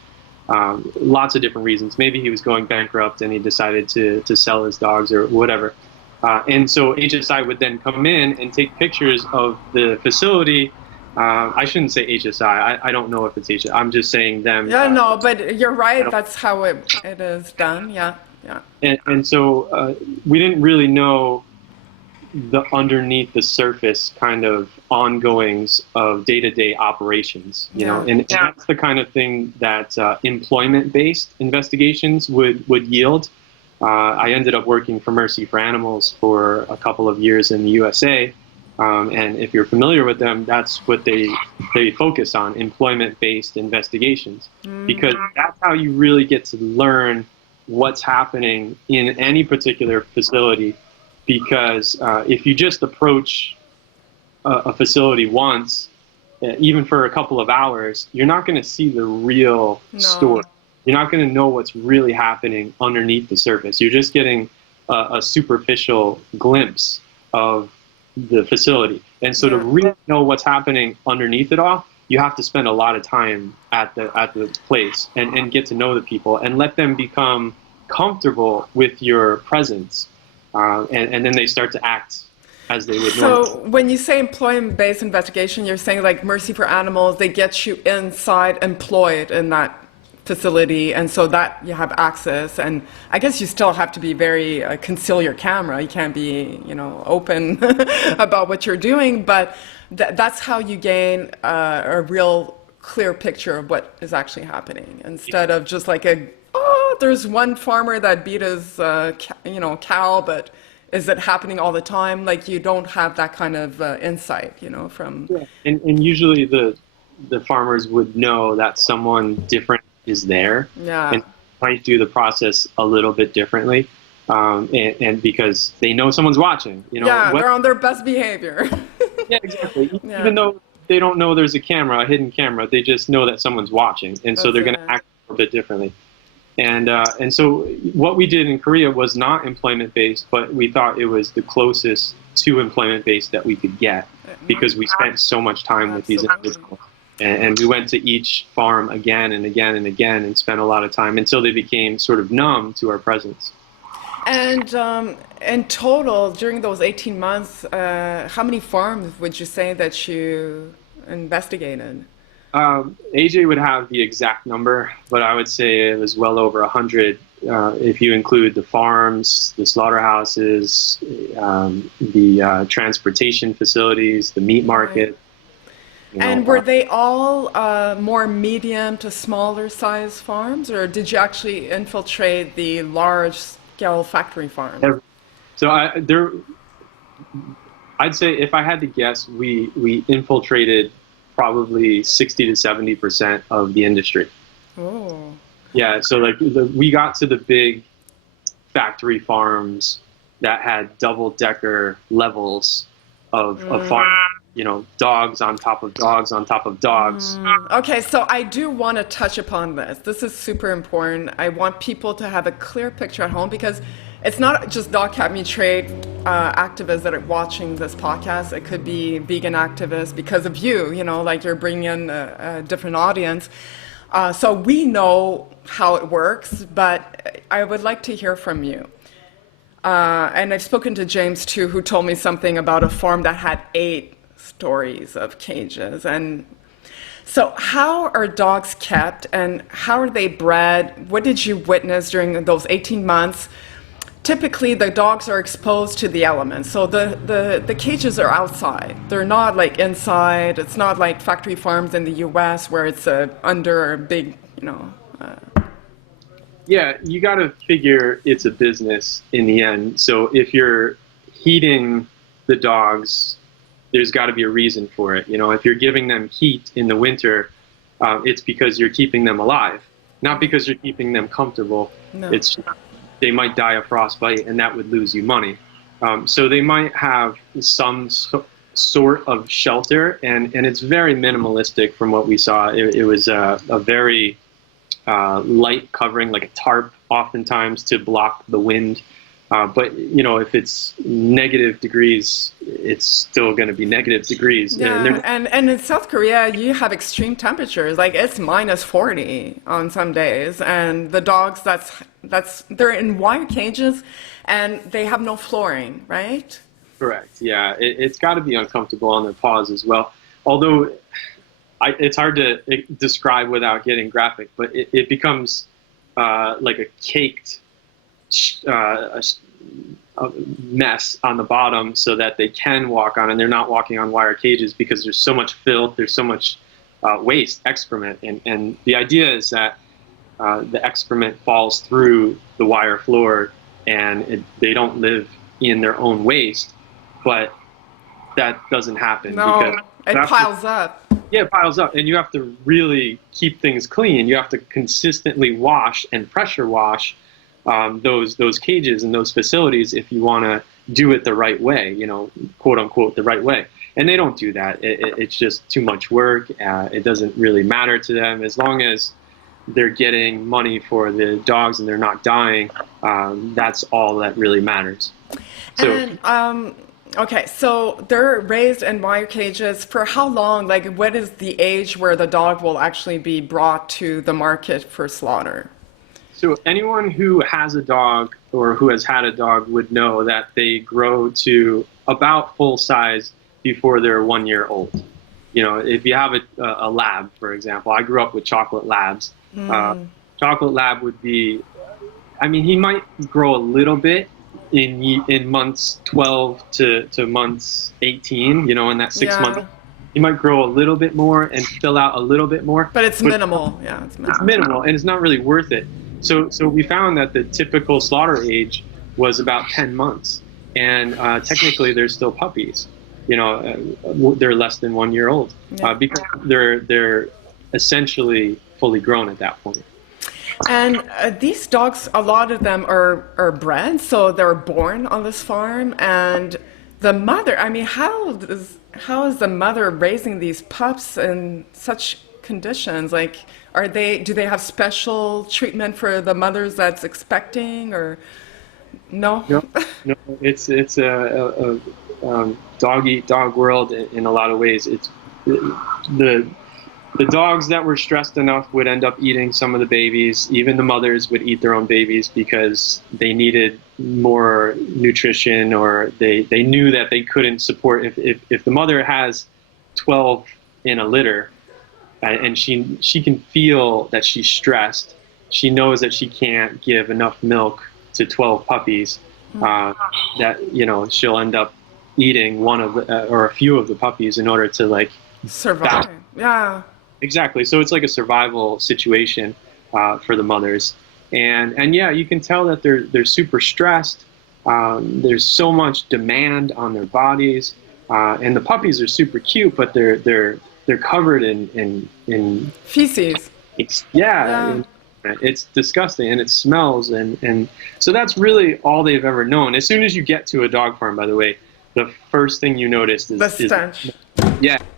Lots of different reasons. Maybe he was going bankrupt and he decided to sell his dogs or whatever. And so HSI would then come in and take pictures of the facility. I shouldn't say HSI. I don't know if it's HSI. I'm just saying them. Yeah, no, but you're right. That's how it is done. Yeah. And so we didn't really know the underneath the surface kind of ongoings of day-to-day operations, and that's the kind of thing that employment-based investigations would yield. I ended up working for Mercy for Animals for a couple of years in the USA. And if you're familiar with them, that's what they focus on, employment-based investigations, because that's how you really get to learn what's happening in any particular facility. Because if you just approach a facility once, even for a couple of hours, you're not going to see the real story. You're not going to know what's really happening underneath the surface. You're just getting a superficial glimpse of the facility. And so to really know what's happening underneath it all, you have to spend a lot of time at the place and get to know the people and let them become comfortable with your presence. And then they start to act as they would normally. So when you say employment-based investigation, you're saying like Mercy for Animals, they get you inside employed in that facility, and so that you have access. And I guess you still have to be very conceal your camera. You can't be open about what you're doing, but that's how you gain a real clear picture of what is actually happening, instead of just like there's one farmer that beat his cow, but is it happening all the time? Like, you don't have that kind of insight from and usually the farmers would know that someone different is there, and might do the process a little bit differently, and because they know someone's watching, they're on their best behavior. Exactly. Even though they don't know there's a hidden camera, they just know that someone's watching, and so they're going to act a little bit differently. And so what we did in Korea was not employment based, but we thought it was the closest to employment based that we could get, because we spent so much time with these individuals. And we went to each farm again and again and again and spent a lot of time until they became sort of numb to our presence. And in total, during those 18 months, how many farms would you say that you investigated? AJ would have the exact number, but I would say it was well over 100 if you include the farms, the slaughterhouses, the transportation facilities, the meat market. And were they all more medium to smaller size farms, or did you actually infiltrate the large-scale factory farms? So I'd say if I had to guess, we infiltrated probably 60 to 70% of the industry. Oh. Yeah, so like we got to the big factory farms that had double-decker levels of farm, you know, dogs on top of dogs on top of dogs. Okay, so I do want to touch upon this. This is super important. I want people to have a clear picture at home, because it's not just dog cat meat trade activists that are watching this podcast. It could be vegan activists because of you, you know, like you're bringing in a different audience. So we know how it works, but I would like to hear from you. And I've spoken to James too, who told me something about a farm that had 8 stories of cages. And so how are dogs kept and how are they bred? What did you witness during those 18 months? Typically, the dogs are exposed to the elements. So the cages are outside. They're not like inside. It's not like factory farms in the US where it's under a big, you know. Yeah, you got to figure it's a business in the end. So if you're heating the dogs, there's got to be a reason for it. You know, if you're giving them heat in the winter, it's because you're keeping them alive, not because you're keeping them comfortable. No. They might die of frostbite, and that would lose you money. So they might have some sort of shelter, and it's very minimalistic from what we saw. It was a very light covering, like a tarp, oftentimes to block the wind. But you know, if it's negative degrees, it's still going to be negative degrees. Yeah, and in South Korea, you have extreme temperatures. Like it's minus 40 on some days, and the dogs they're in wire cages, and they have no flooring, right? Correct. Yeah, it's got to be uncomfortable on their paws as well. Although it's hard to describe without getting graphic, but it becomes like a caked a mess on the bottom so that they can walk on, and they're not walking on wire cages because there's so much filth, there's so much waste, excrement, and the idea is that the excrement falls through the wire floor and they don't live in their own waste, but that doesn't happen. No, because it piles up. Yeah, it piles up, and you have to really keep things clean. You have to consistently wash and pressure wash those cages and those facilities if you want to do it the right way, you know, quote unquote, the right way. And they don't do that. It's just too much work. It doesn't really matter to them as long as they're getting money for the dogs and they're not dying. That's all that really matters. So, And okay, so they're raised in wire cages for how long? Like, what is the age where the dog will actually be brought to the market for slaughter? So anyone who has a dog or who has had a dog would know that they grow to about full size before they're 1 year old. You know, if you have a lab, for example, I grew up with chocolate labs. Chocolate lab would be, I mean, he might grow a little bit in months 12 to months 18, you know, in that 6 months. You might grow a little bit more and fill out a little bit more. But it's minimal. Yeah, it's minimal. It's minimal, and it's not really worth it. So we found that the typical slaughter age was about 10 months, and technically they're still puppies. You know, they're less than 1 year old because they're essentially fully grown at that point. And these dogs, a lot of them are bred, so they're born on this farm. And the mother, I mean, how is the mother raising these pups in such conditions? Like, do they have special treatment for the mothers that's expecting, or no? No, it's a dog eat dog world in a lot of ways. It's the dogs that were stressed enough would end up eating some of the babies. Even the mothers would eat their own babies because they needed more nutrition, or they knew that they couldn't support. If the mother has 12 in a litter, and she can feel that she's stressed, she knows that she can't give enough milk to 12 puppies, that, you know, she'll end up eating one of or a few of the puppies in order to like survive. Yeah. Exactly. So it's like a survival situation for the mothers, and yeah, you can tell that they're super stressed. There's so much demand on their bodies, and the puppies are super cute, but they're they're covered in feces. Yeah. It's disgusting, and it smells, and so that's really all they've ever known. As soon as you get to a dog farm, by the way, the first thing you notice is the stench.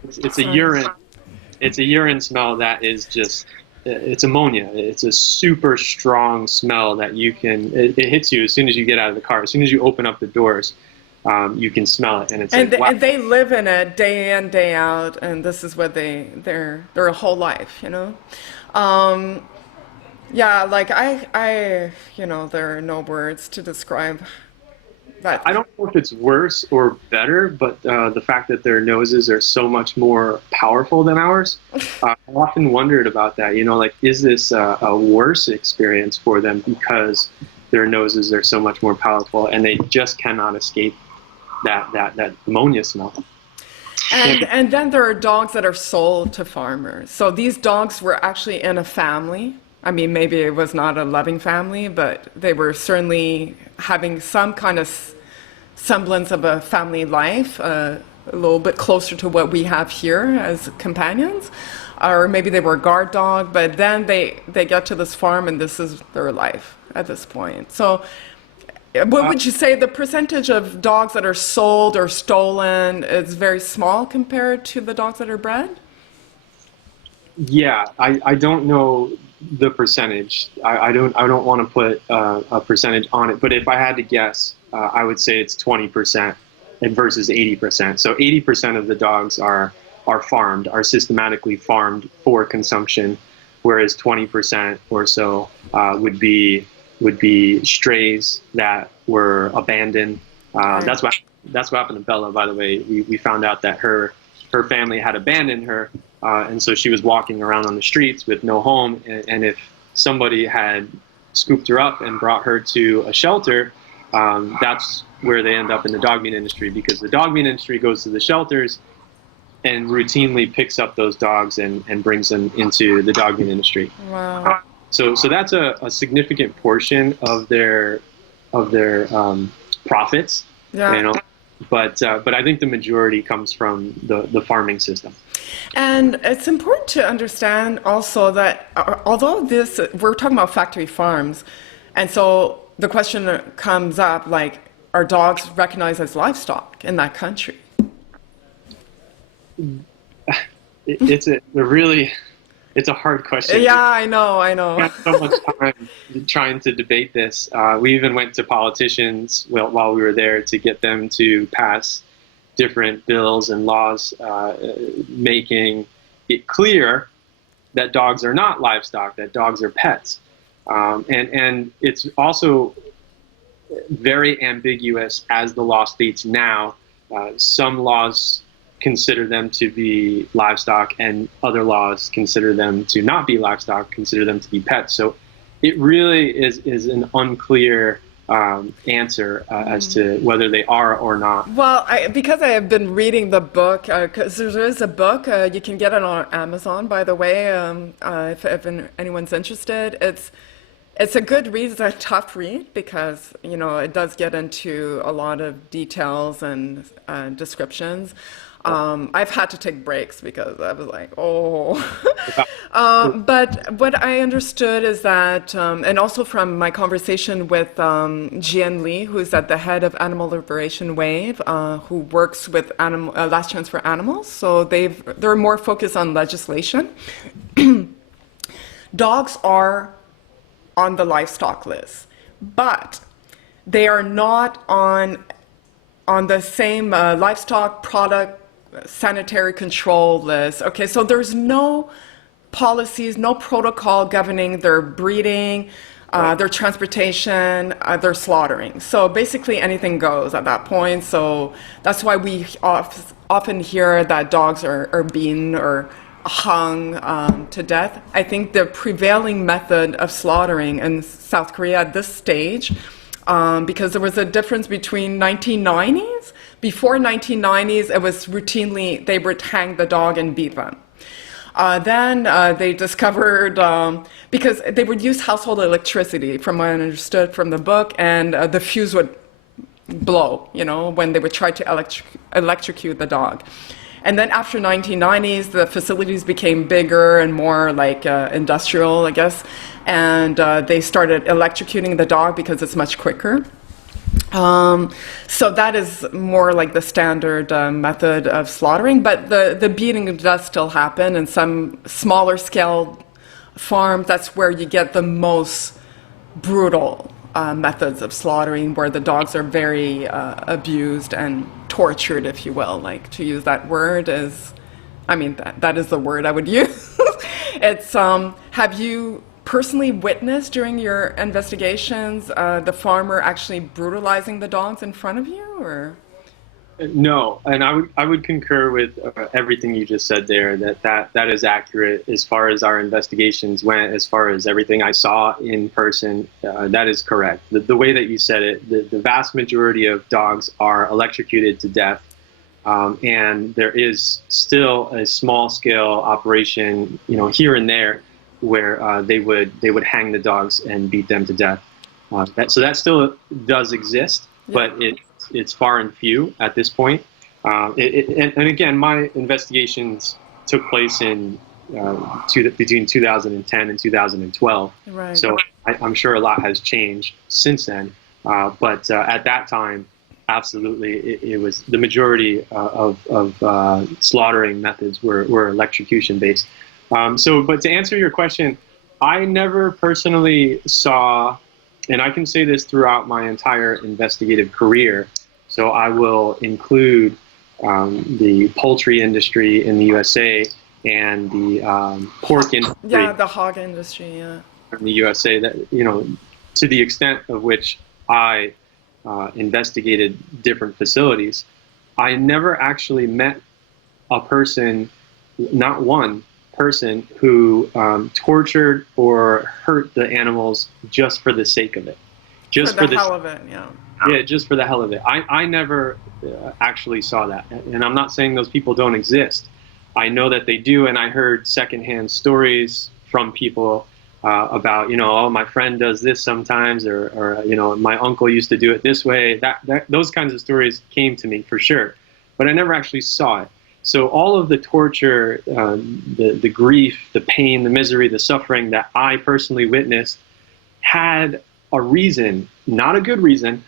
It's a urine. It's a urine smell that is just, it's ammonia. It's a super strong smell that it hits you as soon as you get out of the car. As soon as you open up the doors, you can smell it, and it's and, like, wow. And they live in it day in, day out, and this is what their whole life, Yeah, like I there are no words to describe that. I don't know if it's worse or better, but the fact that their noses are so much more powerful than ours, I've often wondered about that. Like, is this a worse experience for them because their noses are so much more powerful and they just cannot escape that ammonia smell? And then there are dogs that are sold to farmers. So these dogs were actually in a family. I mean, maybe it was not a loving family, but they were certainly having some kind of semblance of a family life, a little bit closer to what we have here as companions. Or maybe they were a guard dog, but then they get to this farm and this is their life at this point. So what would you say the percentage of dogs that are sold or stolen is very small compared to the dogs that are bred? Yeah, I don't know the percentage. I don't want to put a percentage on it, but if I had to guess, I would say it's 20% versus 80%. So 80% of the dogs are farmed, are systematically farmed for consumption, whereas 20% or so would be strays that were abandoned. That's what happened to Bella, by the way. We found out that her family had abandoned her, and so she was walking around on the streets with no home. And if somebody had scooped her up and brought her to a shelter, that's where they end up in the dog meat industry, because the dog meat industry goes to the shelters and routinely picks up those dogs and brings them into the dog meat industry. Wow. So that's a significant portion of their profits. Yeah. But I think the majority comes from the farming system. And it's important to understand also that although we're talking about factory farms, and so the question comes up, like, are dogs recognized as livestock in that country? It's a hard question. Yeah, I know. We have so much time trying to debate this. We even went to politicians while we were there to get them to pass different bills and laws making it clear that dogs are not livestock, that dogs are pets. And it's also very ambiguous as the law states now. Some laws consider them to be livestock, and other laws consider them to not be livestock, consider them to be pets. So it really is an unclear answer as to whether they are or not. Well, because I have been reading the book, because there is a book, you can get it on Amazon, by the way, if anyone's interested. It's a good read. It's a tough read because, it does get into a lot of details and descriptions. I've had to take breaks because I was like, oh. But what I understood is that, and also from my conversation with Jian Li, who's at the head of Animal Liberation Wave, who works with Last Chance for Animals, so they're more focused on legislation. Dogs are on the livestock list, but they are not on the same livestock product sanitary control list. Okay, so there's no policies, no protocol governing their breeding, their transportation, their slaughtering. So basically anything goes at that point. So that's why we often hear that dogs are beaten or hung to death. I think the prevailing method of slaughtering in South Korea at this stage, because there was a difference between 1990s. Before 1990s, it was routinely, they would hang the dog and beat them. Then they discovered, because they would use household electricity, from what I understood from the book, and the fuse would blow, when they would try to electrocute the dog. And then after 1990s, the facilities became bigger and more like industrial, I guess. And they started electrocuting the dog because it's much quicker. So that is more like the standard method of slaughtering, but the beating does still happen in some smaller scale farms. That's where you get the most brutal methods of slaughtering, where the dogs are very abused and tortured, if you will. Like, to use that word is, I mean, that is the word I would use. It's, have you personally witnessed during your investigations the farmer actually brutalizing the dogs in front of you, or? No, and I would concur with everything you just said there. That is accurate as far as our investigations went. As far as everything I saw in person, that is correct. The way that you said it, the vast majority of dogs are electrocuted to death, and there is still a small scale operation, here and there, where they would hang the dogs and beat them to death. So that still does exist, but it's far and few at this point. And again, my investigations took place in between 2010 and 2012. Right. So I'm sure a lot has changed since then. But at that time, absolutely, it was the majority of slaughtering methods were electrocution based. But to answer your question, I never personally saw, and I can say this throughout my entire investigative career, so I will include the poultry industry in the USA and the pork industry. Yeah, the hog industry, yeah. In the USA, that, to the extent of which I investigated different facilities, I never actually met a person, not one person, who tortured or hurt the animals just for the sake of it. Just for the hell of it, yeah. Yeah, just for the hell of it. I never actually saw that. And I'm not saying those people don't exist. I know that they do, and I heard secondhand stories from people about, oh, my friend does this sometimes, or my uncle used to do it this way. Those kinds of stories came to me for sure, but I never actually saw it. So all of the torture, the grief, the pain, the misery, the suffering that I personally witnessed had a reason, not a good reason,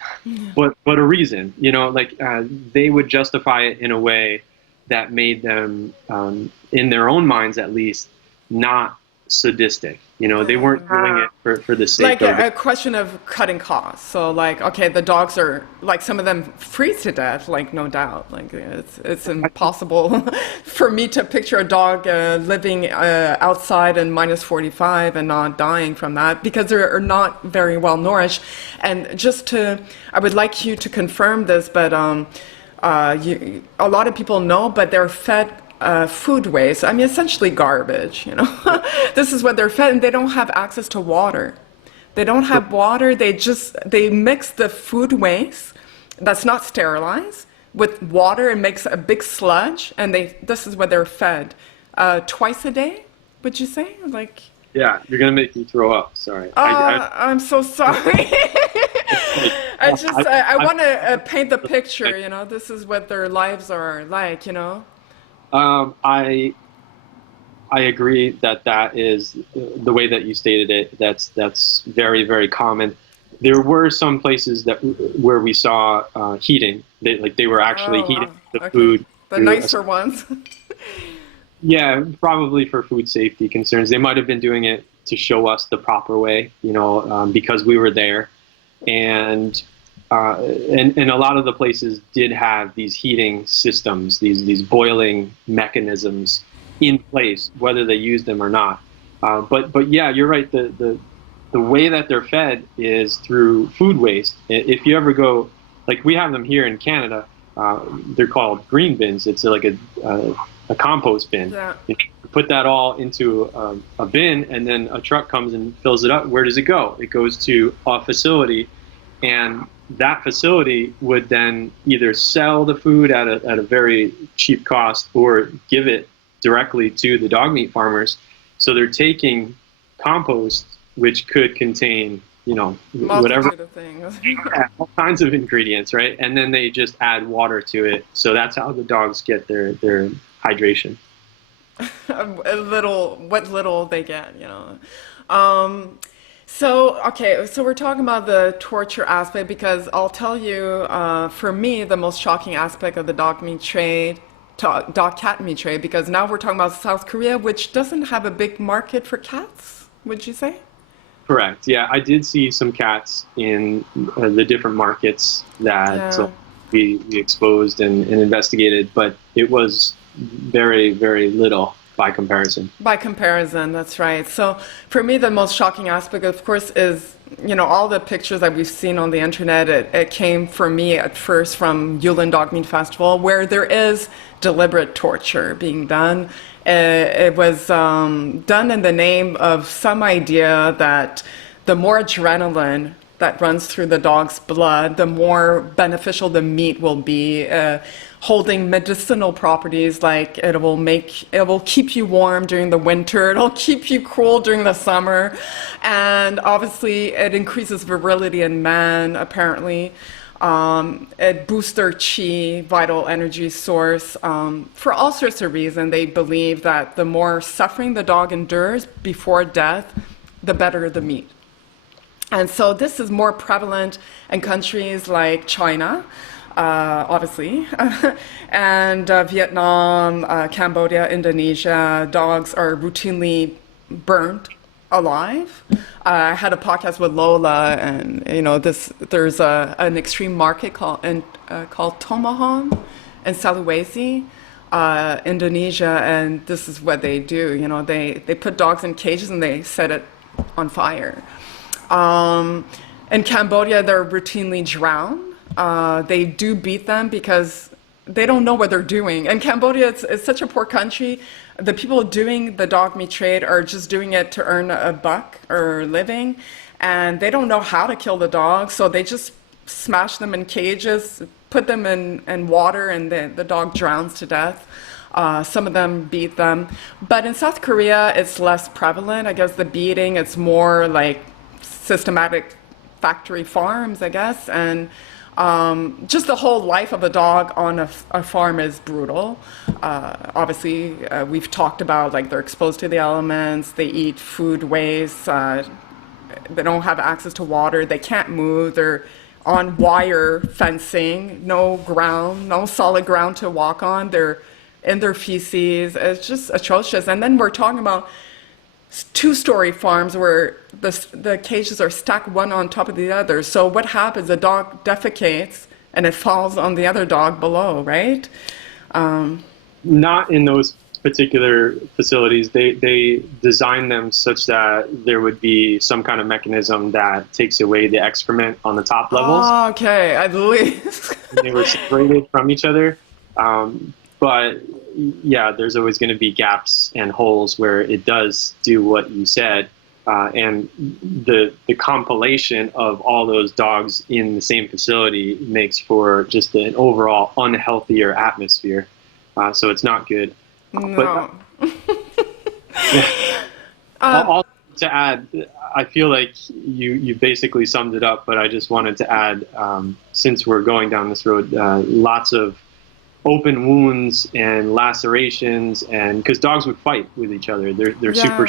but a reason. They would justify it in a way that made them, in their own minds at least, not sadistic. They weren't doing it for the sake like of a question of cutting costs. So okay, the dogs are, some of them freeze to death, no doubt. It's impossible for me to picture a dog living outside in minus 45 and not dying from that, because they're not very well nourished. And I would like you to confirm this, but a lot of people know, but they're fed food waste. I mean, essentially garbage, This is what they're fed, and they don't have access to water. They don't have water. They mix the food waste that's not sterilized with water and makes a big sludge, and this is what they're fed twice a day, would you say? Yeah, you're gonna make me throw up. Sorry. I'm so sorry. I want to paint the picture. This is what their lives are like. I agree that is the way that you stated it. That's very, very common. There were some places where we saw heating. They were actually heating the food. The nicer ones. Yeah, probably for food safety concerns. They might have been doing it to show us the proper way, because we were there, and a lot of the places did have these heating systems, these boiling mechanisms in place, whether they used them or not. But yeah, you're right. The way that they're fed is through food waste. If you ever go, we have them here in Canada, they're called green bins. It's like a compost bin. Yeah. You put that all into a bin, and then a truck comes and fills it up. Where does it go? It goes to a facility, and that facility would then either sell the food at a very cheap cost or give it directly to the dog meat farmers. So they're taking compost, which could contain whatever, Multitude of things. yeah, all kinds of ingredients, right? And then they just add water to it. So that's how the dogs get their hydration. What little they get, you know. So we're talking about the torture aspect because I'll tell you, for me, the most shocking aspect of the dog cat meat trade, because now we're talking about South Korea, which doesn't have a big market for cats, would you say? Correct. Yeah, I did see some cats in the different markets that Yeah. we exposed and investigated, but it was very, very little by comparison. By comparison, that's right. So for me, the most shocking aspect, of course, is, you know, all the pictures that we've seen on the internet. It came for me at first from Yulin Dog Meat Festival, where there is deliberate torture being done. It was done in the name of some idea that the more adrenaline that runs through the dog's blood, the more beneficial the meat will be, holding medicinal properties like it will keep you warm during the winter, it'll keep you cool during the summer, and obviously it increases virility in men, apparently. It boosts their chi, vital energy source. For all sorts of reasons, they believe that the more suffering the dog endures before death, the better the meat. And so this is more prevalent in countries like China, obviously, and Vietnam, Cambodia, Indonesia. Dogs are routinely burnt alive. I had a podcast with Lola, and you know, there's an extreme market called Tomohon in Sulawesi, Indonesia, and this is what they do. You know, they put dogs in cages and they set it on fire. In Cambodia, they're routinely drowned. They do beat them because they don't know what they're doing. And Cambodia, it's such a poor country. The people doing the dog meat trade are just doing it to earn a buck or living, and they don't know how to kill the dogs, so they just smash them in cages, put them in water, and the dog drowns to death. Some of them beat them. But in South Korea, it's less prevalent. I guess the beating, it's more like systematic factory farms, I guess, and just the whole life of a dog on a farm is brutal. Obviously, we've talked about like they're exposed to the elements, they eat food waste, they don't have access to water, they can't move, they're on wire fencing, no ground, no solid ground to walk on, they're in their feces. It's just atrocious. And then we're talking about two-story farms where the cages are stacked one on top of the other. So what happens? The dog defecates and it falls on the other dog below, right? Not in those particular facilities. They design them such that there would be some kind of mechanism that takes away the excrement on the top levels. Oh, okay, at least. They were separated from each other. But yeah, there's always going to be gaps and holes where it does do what you said. And the compilation of all those dogs in the same facility makes for just an overall unhealthier atmosphere. So it's not good. No. Also to add, I feel like you basically summed it up, but I just wanted to add, since we're going down this road, lots of open wounds and lacerations, and because dogs would fight with each other, they're super,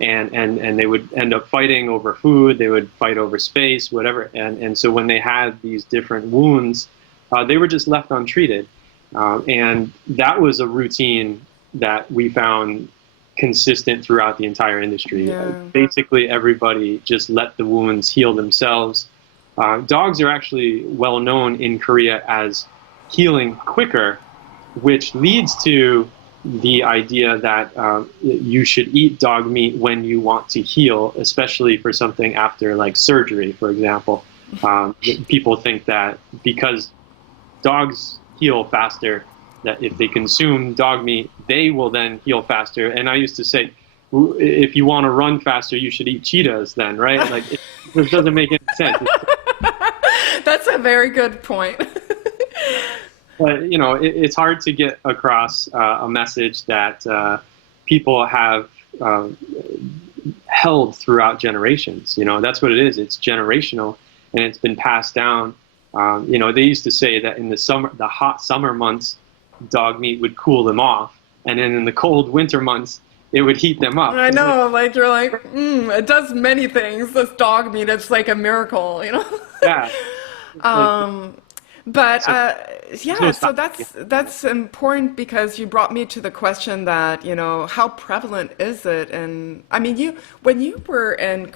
and they would end up fighting over food, they would fight over space, whatever, and so when they had these different wounds, they were just left untreated, and that was a routine that we found consistent throughout the entire industry. Basically everybody just let the wounds heal themselves. Dogs are actually well known in Korea as healing quicker, which leads to the idea that you should eat dog meat when you want to heal, especially for something after like surgery, for example. People think that because dogs heal faster, that if they consume dog meat, they will then heal faster. And I used to say, if you want to run faster, you should eat cheetahs then, right? Like, it doesn't make any sense. That's a very good point. But, you know, it's hard to get across a message that people have held throughout generations. That's what it is. It's generational, and it's been passed down. They used to say that in the hot summer months, dog meat would cool them off, and then in the cold winter months, it would heat them up. I know, like you're like, it does many things. This dog meat, it's like a miracle, Yeah. But so that's important, because you brought me to the question that, how prevalent is it? And I mean, when you were in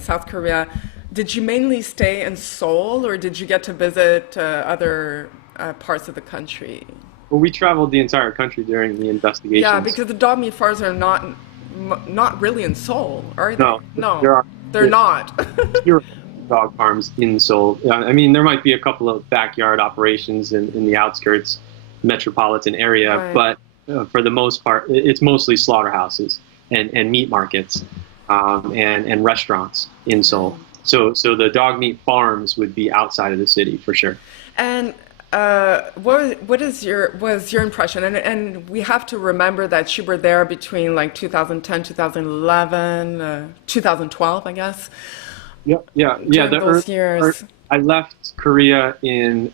South Korea, did you mainly stay in Seoul, or did you get to visit other parts of the country? Well, we traveled the entire country during the investigations. Yeah, because the dog meat farms are not really in Seoul, are they? No, they're not. There are dog farms in Seoul. I mean, there might be a couple of backyard operations in the outskirts metropolitan area, Right. but for the most part, it's mostly slaughterhouses and meat markets and restaurants in Seoul. So the dog meat farms would be outside of the city for sure. And what was your impression? And we have to remember that you were there between like 2010, 2011, 2012, I guess. Yeah. Those years. I left Korea in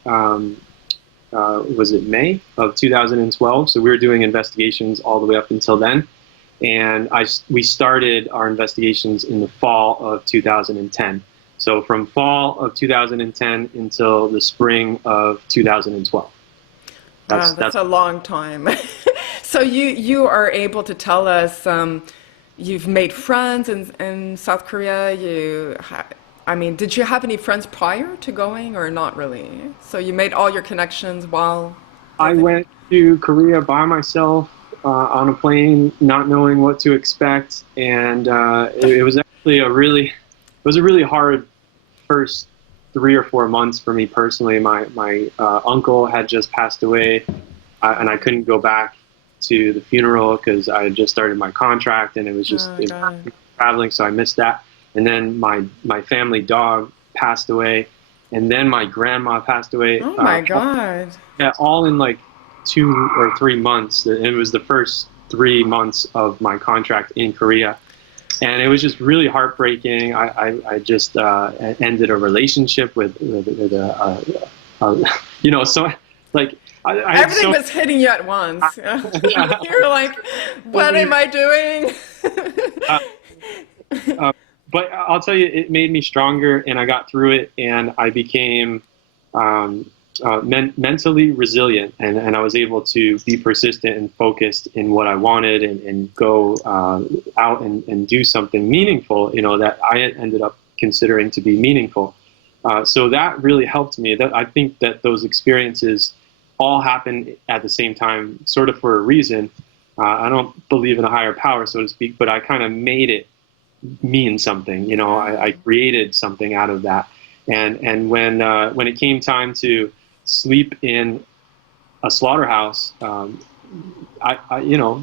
was it May of 2012? So we were doing investigations all the way up until then, and we started our investigations in the fall of 2010. So from fall of 2010 until the spring of 2012. That's a long time. So you are able to tell us you've made friends in South Korea. Did you have any friends prior to going, or not really? So you made all your connections while... I went to Korea by myself on a plane, not knowing what to expect, and it was actually a really hard first 3 or 4 months for me personally. My uncle had just passed away, and I couldn't go back to the funeral because I had just started my contract, and it was just traveling, so I missed that. And then my family dog passed away, and then my grandma passed away. Oh my God. Yeah, all in like 2 or 3 months. It was the first 3 months of my contract in Korea. And it was just really heartbreaking. I just ended a relationship with so like everything was hitting you at once. You're like, what am I doing? But I'll tell you, it made me stronger, and I got through it, and I became mentally resilient, and I was able to be persistent and focused in what I wanted, and go out and do something meaningful, that I ended up considering to be meaningful. So that really helped me. I think that those experiences all happened at the same time, sort of for a reason. I don't believe in a higher power, so to speak, but I kind of made it mean something. I created something out of that. And when it came time to sleep in a slaughterhouse, I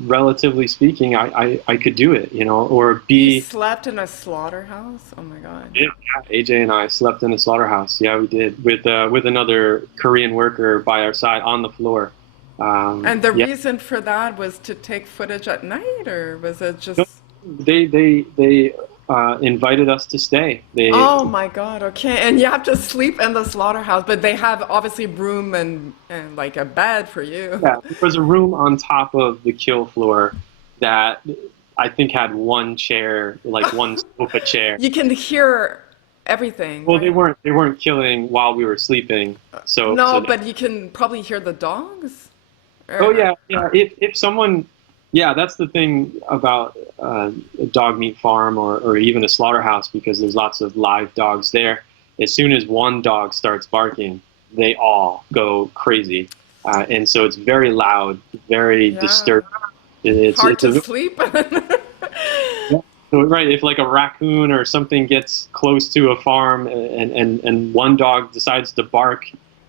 relatively speaking, I could do it, or be. You slept in a slaughterhouse? Oh my God. Yeah, AJ and I slept in a slaughterhouse. Yeah, we did, with another Korean worker by our side on the floor. And the reason for that was to take footage at night, or was it just? They invited us to stay. Oh my God. Okay, and you have to sleep in the slaughterhouse, but they have obviously room and like a bed for you. Yeah, there was a room on top of the kill floor that I think had one chair, like one sofa chair. You can hear everything. Well, right? they weren't killing while we were sleeping. But you can probably hear the dogs. Oh yeah. If someone. Yeah, that's the thing about a dog meat farm or even a slaughterhouse, because there's lots of live dogs there. As soon as one dog starts barking, they all go crazy. And so it's very loud, very disturbing. It's hard to sleep. Yeah. So, right, if like a raccoon or something gets close to a farm and one dog decides to bark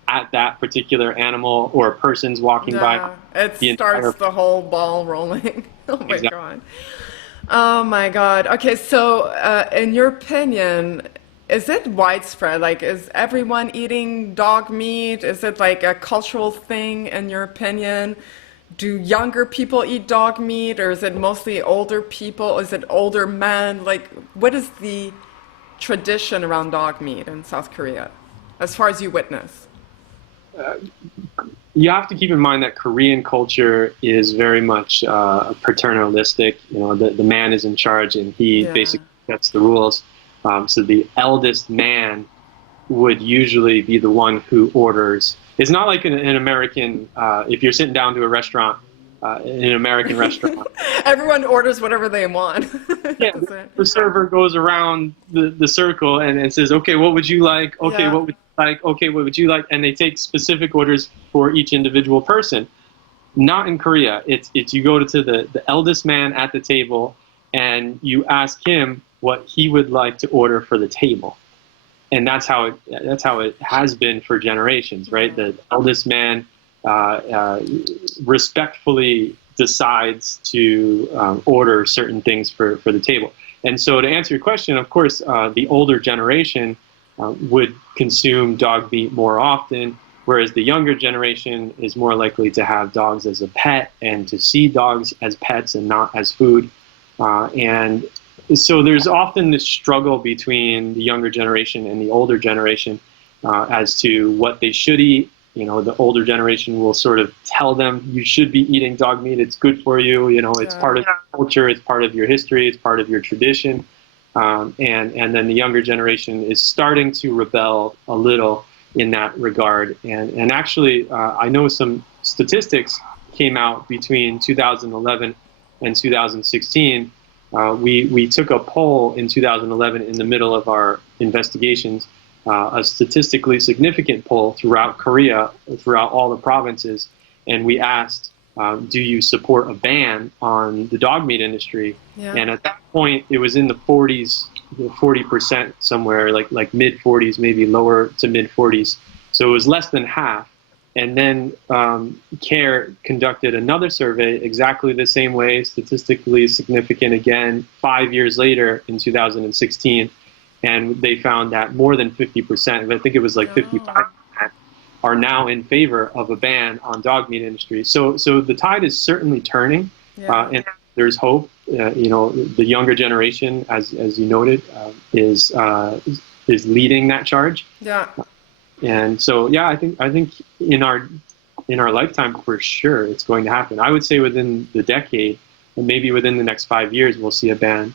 at that particular animal, or a person's walking by, it starts the whole ball rolling. Oh my God. Oh my God. Okay, so in your opinion, is it widespread? Like, is everyone eating dog meat? Is it like a cultural thing in your opinion? do younger people eat dog meat, or is it mostly older people? Is it older men? Like, what is the tradition around dog meat in South Korea, as far as you witness? You have to keep in mind that Korean culture is very much paternalistic. You know, the man is in charge and he basically sets the rules. So the eldest man would usually be the one who orders. It's not like an American, if you're sitting down to a restaurant, in an American restaurant. Everyone orders whatever they want. Yeah, the server goes around the circle and says, okay, what would you like? Okay, what would you like? Okay, what would you like? And they take specific orders for each individual person. Not in Korea. It's you go to the eldest man at the table and you ask him what he would like to order for the table. And that's how it has been for generations, right? The eldest man respectfully decides to order certain things for the table. And so to answer your question, of course, the older generation would consume dog meat more often, whereas the younger generation is more likely to have dogs as a pet and to see dogs as pets and not as food. And so there's often this struggle between the younger generation and the older generation as to what they should eat. You know, the older generation will sort of tell them, you should be eating dog meat, it's good for you, you know, it's part of your culture, it's part of your history, it's part of your tradition. And then the younger generation is starting to rebel a little in that regard. And actually, I know some statistics came out between 2011 and 2016. We took a poll in 2011 in the middle of our investigations, a statistically significant poll throughout Korea, throughout all the provinces, and we asked, do you support a ban on the dog meat industry? Yeah. And at that point, it was in the 40s, 40% somewhere, like mid 40s, maybe lower to mid 40s. So it was less than half. And then CARE conducted another survey exactly the same way, statistically significant again, 5 years later in 2016. And they found that more than 50%, I think it was like 55%, are now in favor of a ban on dog meat industry. So the tide is certainly turning, and there's hope. You know, the younger generation, as you noted, is leading that charge. Yeah. And so, yeah, I think in our lifetime, for sure, it's going to happen. I would say within the decade, and maybe within the next 5 years, we'll see a ban.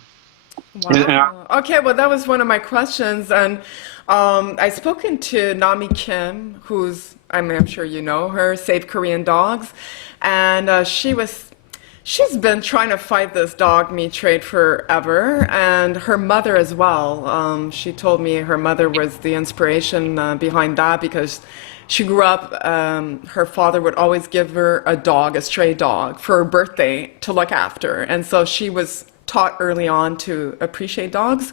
Wow. Okay, well, that was one of my questions. And I've spoken to Nami Kim, who's, I'm sure you know her, Save Korean Dogs. And she's been trying to fight this dog meat trade forever. And her mother as well. She told me her mother was the inspiration behind that, because she grew up, her father would always give her a dog, a stray dog, for her birthday to look after. And so she was taught early on to appreciate dogs.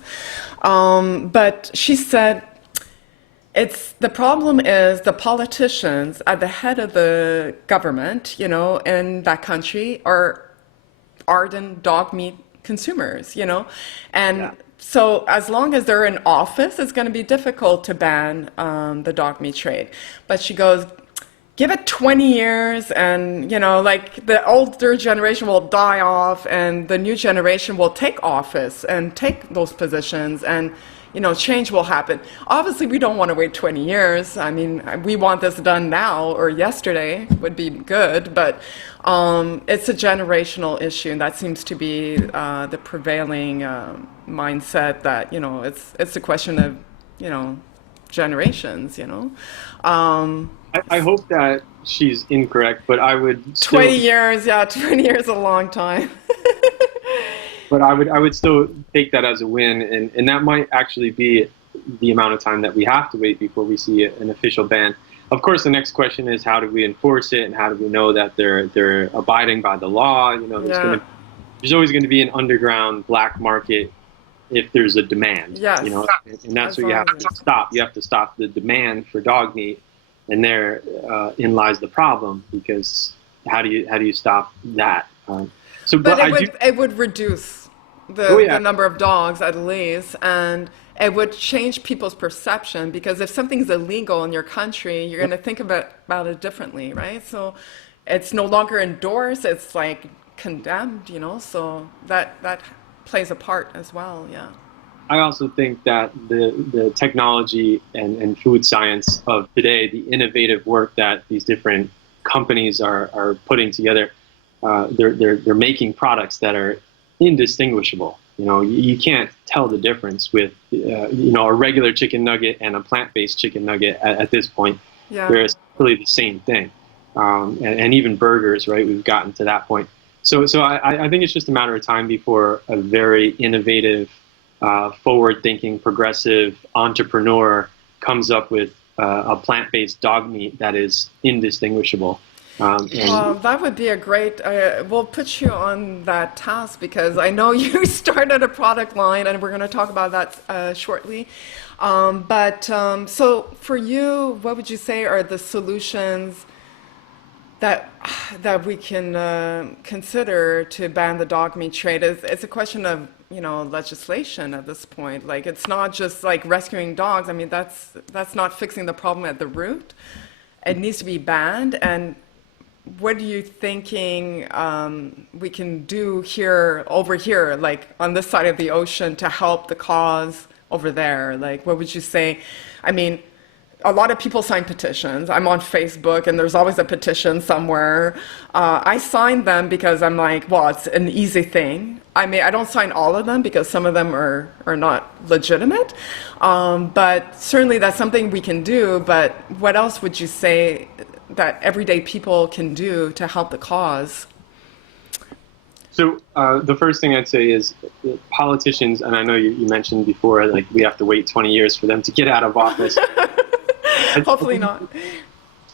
But she said, the problem is the politicians at the head of the government, you know, in that country are ardent dog meat consumers, you know. And so as long as they're in office, it's going to be difficult to ban the dog meat trade. But she goes, give it 20 years and, you know, like the older generation will die off and the new generation will take office and take those positions and, you know, change will happen. Obviously, we don't want to wait 20 years. I mean, we want this done now or yesterday would be good, but it's a generational issue, and that seems to be the prevailing mindset that, you know, it's a question of, you know, generations, you know. I hope that she's incorrect, but I would still, 20 years, 20 years is a long time. But I would still take that as a win, and that might actually be the amount of time that we have to wait before we see an official ban. Of course, the next question is, how do we enforce it, and how do we know that they're abiding by the law? You know, there's always going to be an underground black market if there's a demand. Yes. You know, and that's what you have to stop. You have to stop the demand for dog meat, and therein lies the problem, because how do you stop that? It would reduce the number of dogs at least, and it would change people's perception, because if something's illegal in your country, you're going to think about it differently, right? So it's no longer endorsed, it's like condemned, so that plays a part as well, yeah. I also think that the technology and food science of today, the innovative work that these different companies are putting together, they're making products that are indistinguishable. You can't tell the difference with a regular chicken nugget and a plant-based chicken nugget at this point. Yeah. They're essentially the same thing, and even burgers, right? We've gotten to that point. So I think it's just a matter of time before a very innovative, forward-thinking, progressive entrepreneur comes up with a plant-based dog meat that is indistinguishable. That would be a great, we'll put you on that task because I know you started a product line and we're going to talk about that shortly. So for you, what would you say are the solutions that we can consider to ban the dog meat trade? It's a question of legislation at this point. Like, it's not just like rescuing dogs. I mean, that's not fixing the problem at the root. It needs to be banned. And what are you thinking we can do over here, like on this side of the ocean, to help the cause over there? Like, what would you say? I mean, a lot of people sign petitions. I'm on Facebook, and there's always a petition somewhere. I sign them because I'm like, well, it's an easy thing. I don't sign all of them because some of them are not legitimate. But certainly that's something we can do. But what else would you say that everyday people can do to help the cause? So the first thing I'd say is politicians, and I know you mentioned before, like we have to wait 20 years for them to get out of office. Hopefully not.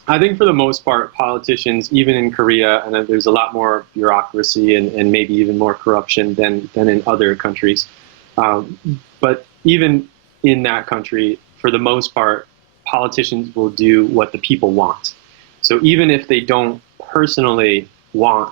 I think for the most part, politicians, even in Korea, and there's a lot more bureaucracy and maybe even more corruption than in other countries. But even in that country, for the most part, politicians will do what the people want. So even if they don't personally want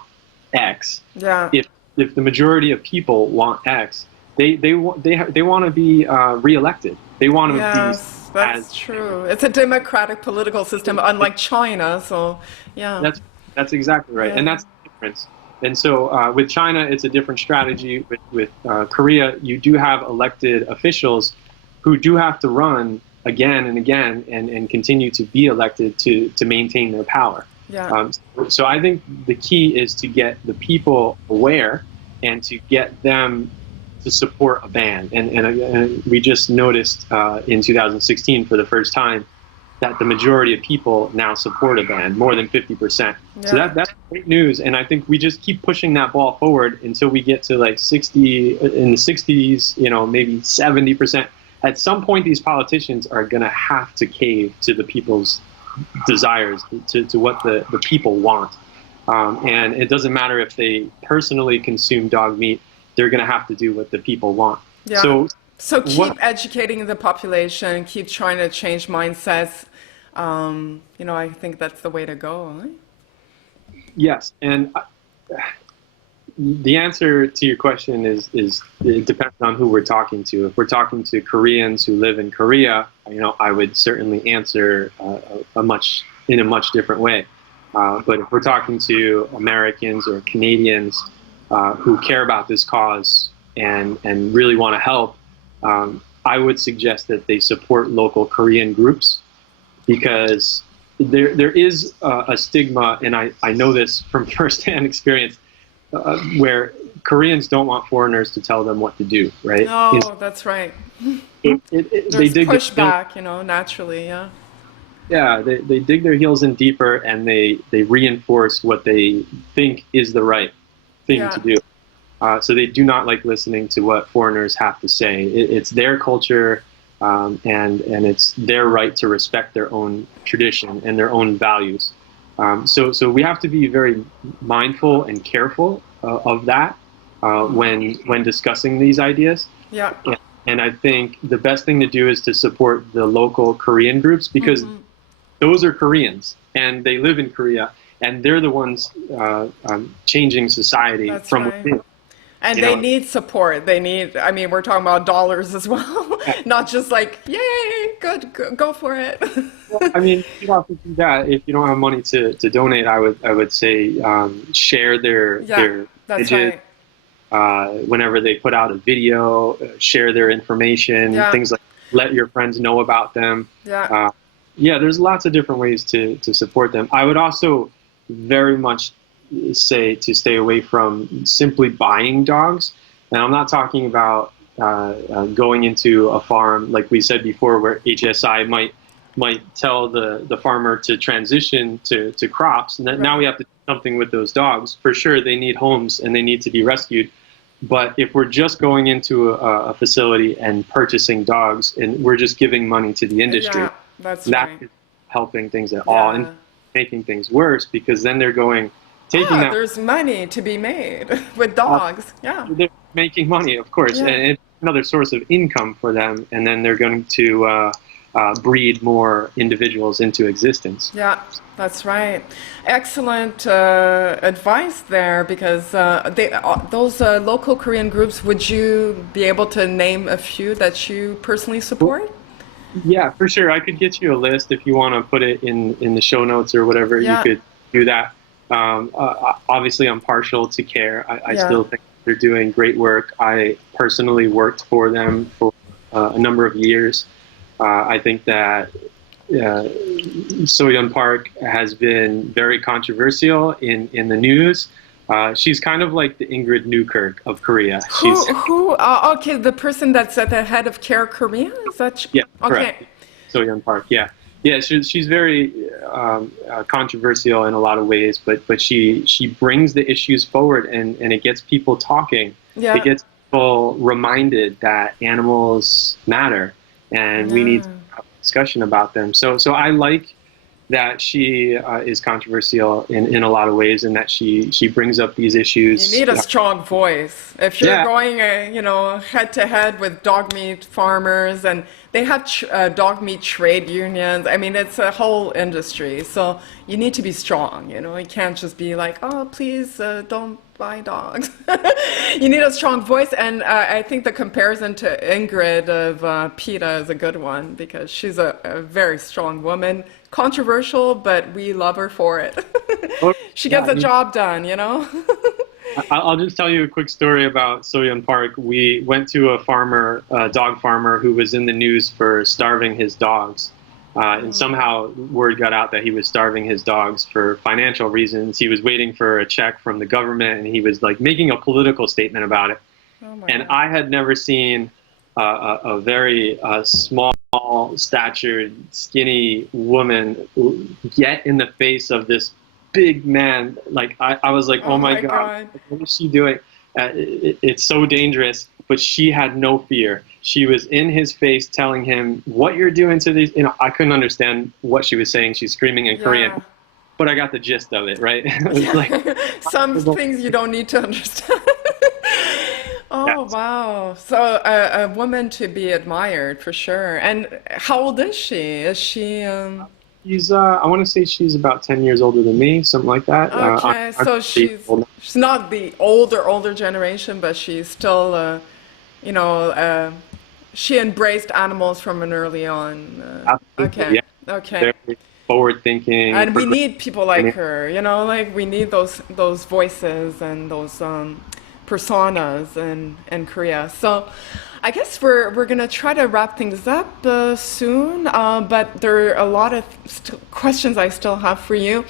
X, yeah. if the majority of people want X, they want to be reelected. They want to be. That's true. It's a democratic political system, unlike China. So, yeah. That's exactly right, and that's the difference. And so, with China, it's a different strategy. With Korea, you do have elected officials who do have to run again and again and continue to be elected to maintain their power. Yeah. So I think the key is to get the people aware and to get them to support a ban. And we just noticed in 2016 for the first time that the majority of people now support a ban, more than 50%. Yeah. So that's great news. And I think we just keep pushing that ball forward until we get to like 60, in the 60s, maybe 70%. At some point, these politicians are going to have to cave to the people's desires, to what the people want. And it doesn't matter if they personally consume dog meat, they're going to have to do what the people want. Yeah. So keep educating the population, keep trying to change mindsets. I think that's the way to go. Right? Yes. And the answer to your question is it depends on who we're talking to. If we're talking to Koreans who live in Korea, I would certainly answer in a much different way. But if we're talking to Americans or Canadians who care about this cause and really want to help, I would suggest that they support local Korean groups, because there is a stigma, and I know this from firsthand experience, where Koreans don't want foreigners to tell them what to do, right? No, that's right. There's pushback, naturally, yeah. Yeah, they dig their heels in deeper, and they reinforce what they think is the right thing to do. So they do not like listening to what foreigners have to say. It's their culture, and it's their right to respect their own tradition and their own values. So we have to be very mindful and careful of that when discussing these ideas. Yeah. And I think the best thing to do is to support the local Korean groups, because those are Koreans and they live in Korea, and they're the ones changing society from within. And they need support. We're talking about dollars as well. Not just like, yay, good, go for it. Well, I mean, you have to do that. If you don't have money to donate, I would say share their That's images. right. Whenever they put out a video, share their information, things like let your friends know about them. There's lots of different ways to support them. I would also very much say to stay away from simply buying dogs. And I'm not talking about going into a farm, like we said before, where HSI might tell the farmer to transition to crops. And now we have to do something with those dogs. For sure, they need homes and they need to be rescued. But if we're just going into a facility and purchasing dogs and we're just giving money to the industry, that's that right. is helping things at all and making things worse, because then they're taking that. There's money to be made with dogs. They're making money, of course, and it's another source of income for them, and then they're going to breed more individuals into existence. Yeah, that's right. Excellent advice there, because those local Korean groups, would you be able to name a few that you personally support? Yeah, for sure. I could get you a list if you want to put it in the show notes or whatever. You could do that. Obviously, I'm partial to CARE. I still think they're doing great work. I personally worked for them for a number of years. I think that So-Yeon Park has been very controversial in the news. She's kind of like the Ingrid Newkirk of Korea. Okay, the person that's at the head of CARE Korea? Is that? Correct. So-Yeon Park, she's very controversial in a lot of ways, but she brings the issues forward and it gets people talking. It gets people reminded that animals matter and we need to have a discussion about them. So I like that she is controversial in a lot of ways, and that she brings up these issues. You need a strong voice. If you're going, head to head with dog meat farmers, and they have dog meat trade unions. I mean, it's a whole industry. So you need to be strong. You can't just be like, oh, please don't buy dogs. You need a strong voice, and I think the comparison to Ingrid of PETA is a good one, because she's a very strong woman. Controversial, but we love her for it. She gets the job done, I'll just tell you a quick story about So-Yeon Park. We went to a dog farmer who was in the news for starving his dogs. And somehow word got out that he was starving his dogs for financial reasons. He was waiting for a check from the government, and he was like making a political statement about it. And I had never seen a very small statured, skinny woman get in the face of this big man. Like I was like, oh my God, what is she doing? It's so dangerous. But she had no fear. She was in his face telling him, what you're doing to these, I couldn't understand what she was saying. She's screaming in Korean, but I got the gist of it, right? It was like, some things you don't need to understand. Wow. So a woman to be admired, for sure. And how old is she? Is she... She's, I want to say she's about 10 years older than me, something like that. Okay, so she's not the older generation, but she's still, she embraced animals from an early on. Absolutely, Okay. Very forward thinking. And we need people like her, like we need those voices and those personas in Korea. So I guess we're gonna try to wrap things up soon, but there are a lot of questions I still have for you,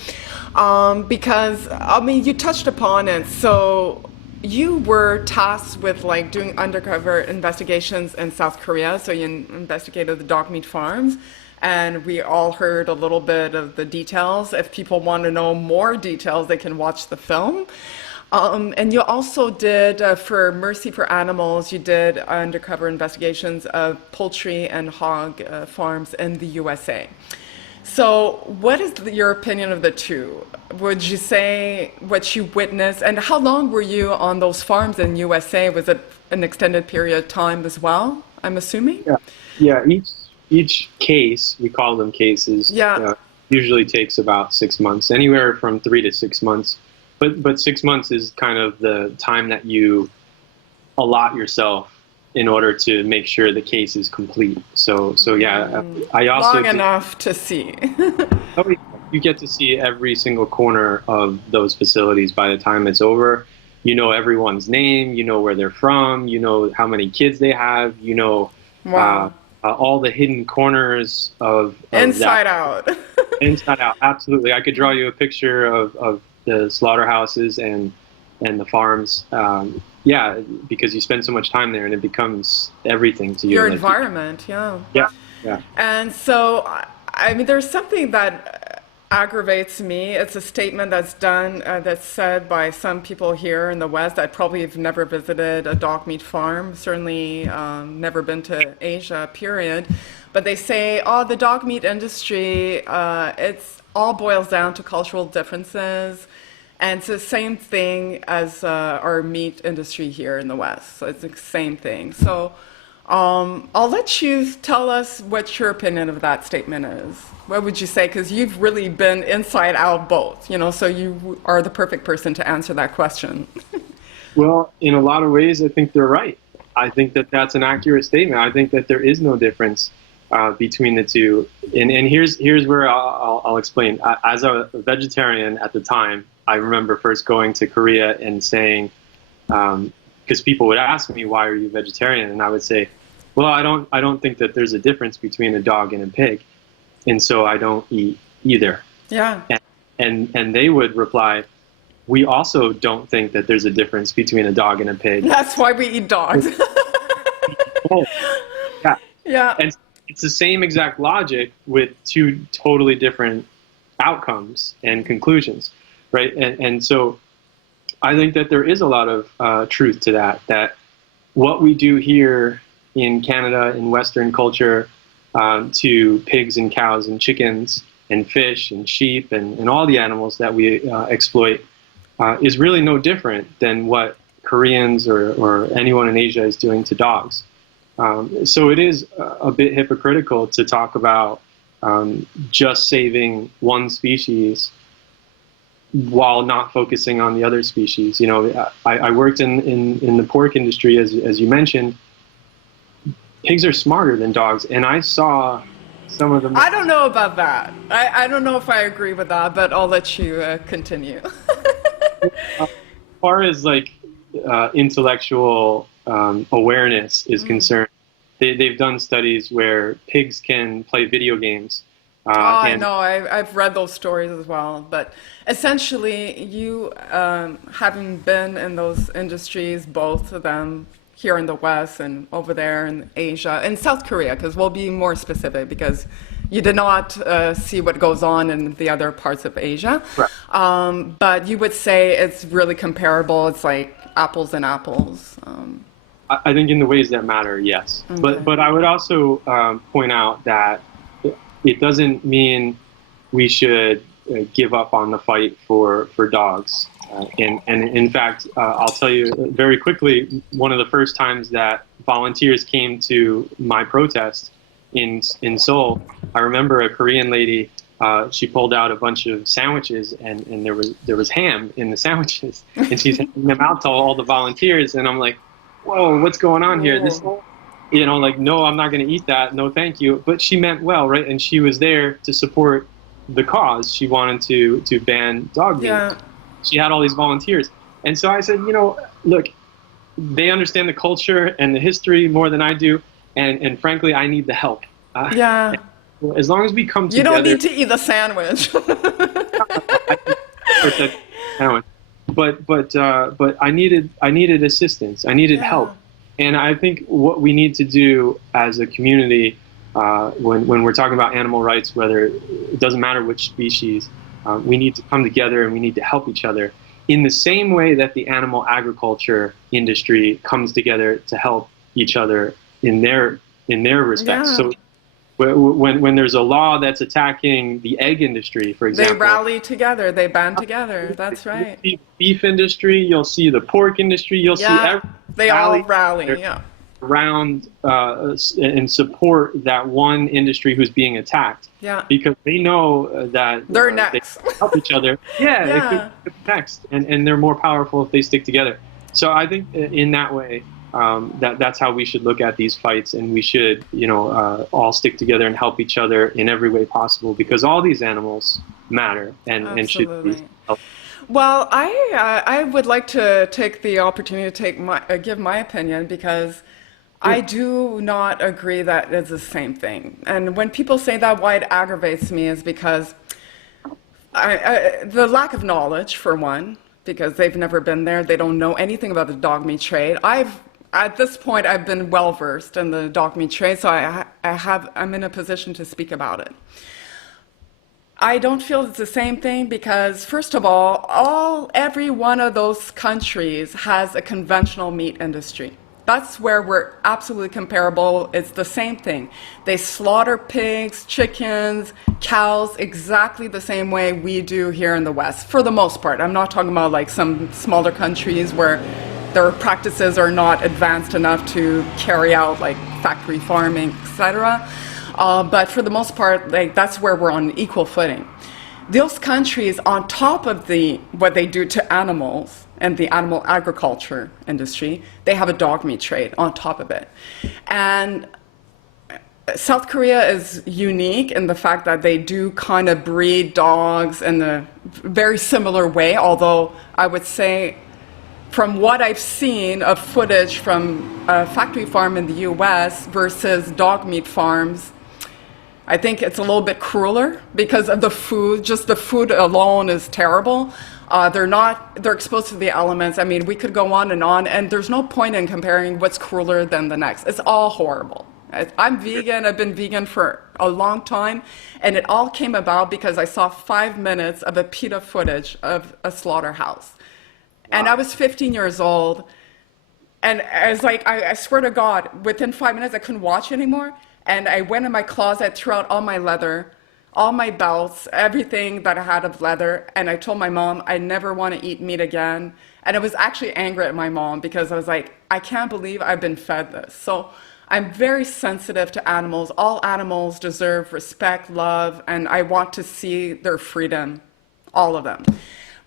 because you touched upon it. So you were tasked with doing undercover investigations in South Korea. So you investigated the dog meat farms, and we all heard a little bit of the details. If people want to know more details, they can watch the film. And you also did, for Mercy for Animals, you did undercover investigations of poultry and hog farms in the USA. So what is your opinion of the two? Would you say what you witnessed, and how long were you on those farms in USA? Was it an extended period of time as well, I'm assuming? Yeah. Each case, we call them cases, usually takes about 6 months, anywhere from 3 to 6 months. But 6 months is kind of the time that you allot yourself in order to make sure the case is complete. So yeah, I also Long enough to see. oh, you get to see every single corner of those facilities by the time it's over. You know everyone's name, you know where they're from, you know how many kids they have, you know Wow. all the hidden corners of Inside that. out. Inside out, absolutely. I could draw you a picture of the slaughterhouses and the farms. Yeah, because you spend so much time there, and it becomes everything to you. Your like, environment, yeah. yeah. And so, I mean, there's something that aggravates me. It's a statement that's done, that's said by some people here in the West that probably have never visited a dog meat farm, certainly never been to Asia, period. But they say, oh, the dog meat industry, it's all boils down to cultural differences. And it's the same thing as our meat industry here in the West. So it's the same thing. So I'll let you tell us what your opinion of that statement is. What would you say? Because you've really been inside out both, you know, so you are the perfect person to answer that question. Well, in a lot of ways, I think they're right. I think that that's an accurate statement. I think that there is no difference between the two. And here's where I'll explain. As a vegetarian at the time, I remember first going to Korea and saying, because people would ask me, why are you vegetarian? And I would say, well, I don't think that there's a difference between a dog and a pig, and so I don't eat either. Yeah. And they would reply, we also don't think that there's a difference between a dog and a pig. That's why we eat dogs. Oh, yeah. Yeah. And it's the same exact logic with two totally different outcomes and conclusions, right? And so I think that there is a lot of truth to that what we do here in Canada, in Western culture, to pigs and cows and chickens and fish and sheep and all the animals that we exploit is really no different than what Koreans or anyone in Asia is doing to dogs. So it is a bit hypocritical to talk about just saving one species while not focusing on the other species. You know, I worked in the pork industry, as you mentioned. Pigs are smarter than dogs, and I saw some of them. I don't know about that. I don't know if I agree with that, but I'll let you continue. As far as like intellectual awareness is concerned, they've done studies where pigs can play video games. I know. I've read those stories as well. But essentially, you having been in those industries, both of them here in the West and over there in Asia, and South Korea, because we'll be more specific, because you did not see what goes on in the other parts of Asia. Right. But you would say it's really comparable. It's like apples and apples. I think in the ways that matter, yes. Okay. But I would also point out that it doesn't mean we should give up on the fight for dogs. And in fact, I'll tell you very quickly, one of the first times that volunteers came to my protest in Seoul, I remember a Korean lady, she pulled out a bunch of sandwiches and there was ham in the sandwiches, and she's handing them out to all the volunteers, and I'm like, whoa, what's going on here? This, you know, like, no, I'm not going to eat that. No, thank you. But she meant well, right? And she was there to support the cause. She wanted to ban dog meat. Yeah. She had all these volunteers. And so I said, you know, look, they understand the culture and the history more than I do. And frankly, I need the help. Yeah. As long as we come together. You don't need to eat the sandwich. But I needed assistance. I needed help. And I think what we need to do as a community, when we're talking about animal rights, whether it doesn't matter which species, we need to come together and we need to help each other in the same way that the animal agriculture industry comes together to help each other in their respects. Yeah. So when there's a law that's attacking the egg industry, for example, They rally together. They band together. That's right. You'll see the beef industry, you'll see the pork industry, you'll see they all rally. Yeah. around and support that one industry who's being attacked. Yeah. Because they know that They're next. they help each other. Yeah. They could be next, and they're more powerful if they stick together. So I think in that way, that's how we should look at these fights, and we should, all stick together and help each other in every way possible, because all these animals matter and should be Absolutely. helped. Well, I would like to take the opportunity to give my opinion, because I do not agree that it's the same thing. And when people say that, why it aggravates me is because the lack of knowledge, for one, because they've never been there. They don't know anything about the dog meat trade. At this point, I've been well versed in the dog meat trade, so I'm in a position to speak about it. I don't feel it's the same thing because, first of all, every one of those countries has a conventional meat industry. That's where we're absolutely comparable. It's the same thing. They slaughter pigs, chickens, cows exactly the same way we do here in the West, for the most part. I'm not talking about like some smaller countries where their practices are not advanced enough to carry out like factory farming, etc. But for the most part, like that's where we're on equal footing. Those countries, on top of what they do to animals and the animal agriculture industry, they have a dog meat trade on top of it. And South Korea is unique in the fact that they do kind of breed dogs in a very similar way, although I would say from what I've seen of footage from a factory farm in the US versus dog meat farms, I think it's a little bit crueler because of the food. Just the food alone is terrible. They're exposed to the elements. I mean, we could go on, and there's no point in comparing what's crueler than the next. It's all horrible. I'm vegan. I've been vegan for a long time, and it all came about because I saw 5 minutes of a PETA footage of a slaughterhouse. And I was 15 years old, and I was like, I swear to God, within 5 minutes, I couldn't watch anymore. And I went in my closet, threw out all my leather, all my belts, everything that I had of leather. And I told my mom, I never want to eat meat again. And I was actually angry at my mom because I was like, I can't believe I've been fed this. So I'm very sensitive to animals. All animals deserve respect, love, and I want to see their freedom, all of them.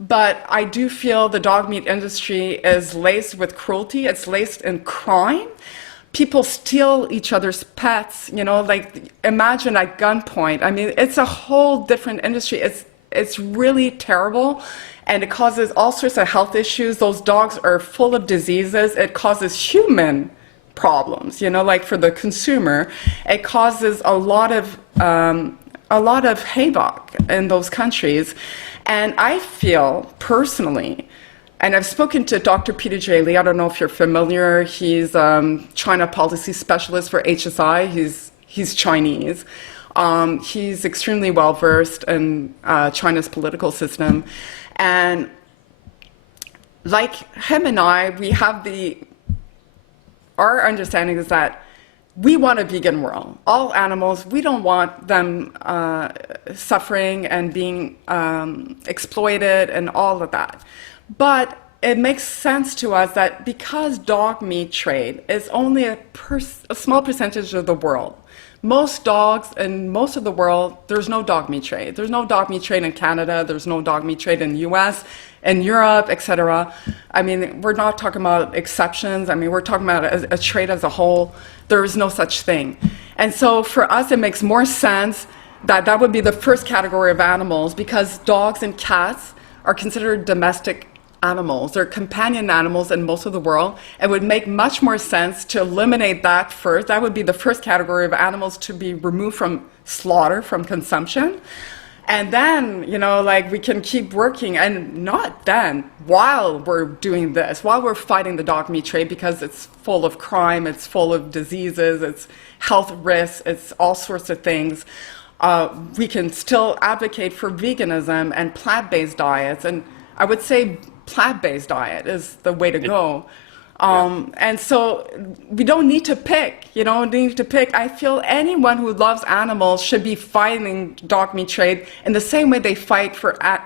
But I do feel the dog meat industry is laced with cruelty. It's laced in crime. People steal each other's pets, like imagine at gunpoint. I mean, it's a whole different industry. It's really terrible, and it causes all sorts of health issues. Those dogs are full of diseases. It causes human problems, like for the consumer. It causes a lot of havoc in those countries. And I feel personally, and I've spoken to Dr. Peter J. Lee. I don't know if you're familiar. He's China policy specialist for HSI. He's Chinese. He's extremely well versed in China's political system. And like him and I, we have our understanding is that we want a vegan world. All animals, we don't want them suffering and being exploited and all of that. But it makes sense to us that because dog meat trade is only a small percentage of the world, most dogs in most of the world, there's no dog meat trade. There's no dog meat trade in Canada. There's no dog meat trade in the US, in Europe, etc. I mean, we're not talking about exceptions. I mean, we're talking about a trade as a whole. There is no such thing. And so for us, it makes more sense that would be the first category of animals, because dogs and cats are considered domestic animals. They're companion animals in most of the world. It would make much more sense to eliminate that first. That would be the first category of animals to be removed from slaughter, from consumption. And then, we can keep working, and not then, while we're doing this, while we're fighting the dog meat trade, because it's full of crime, it's full of diseases, it's health risks, it's all sorts of things. We can still advocate for veganism and plant-based diets. And I would say plant-based diet is the way to go. And so we don't need to pick, I feel anyone who loves animals should be fighting dog meat trade in the same way they fight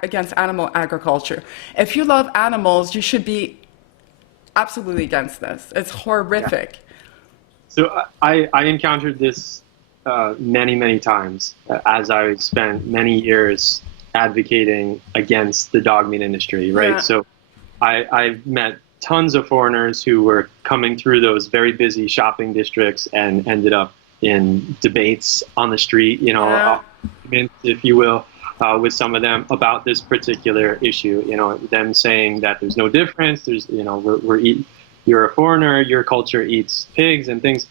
against animal agriculture. If you love animals, you should be absolutely against this. It's horrific. Yeah. So I encountered this many, many times as I spent many years advocating against the dog meat industry, right? Yeah. So I've met tons of foreigners who were coming through those very busy shopping districts and ended up in debates on the street, if you will, with some of them about this particular issue. Them saying that there's no difference. There's, you're a foreigner, your culture eats pigs and things.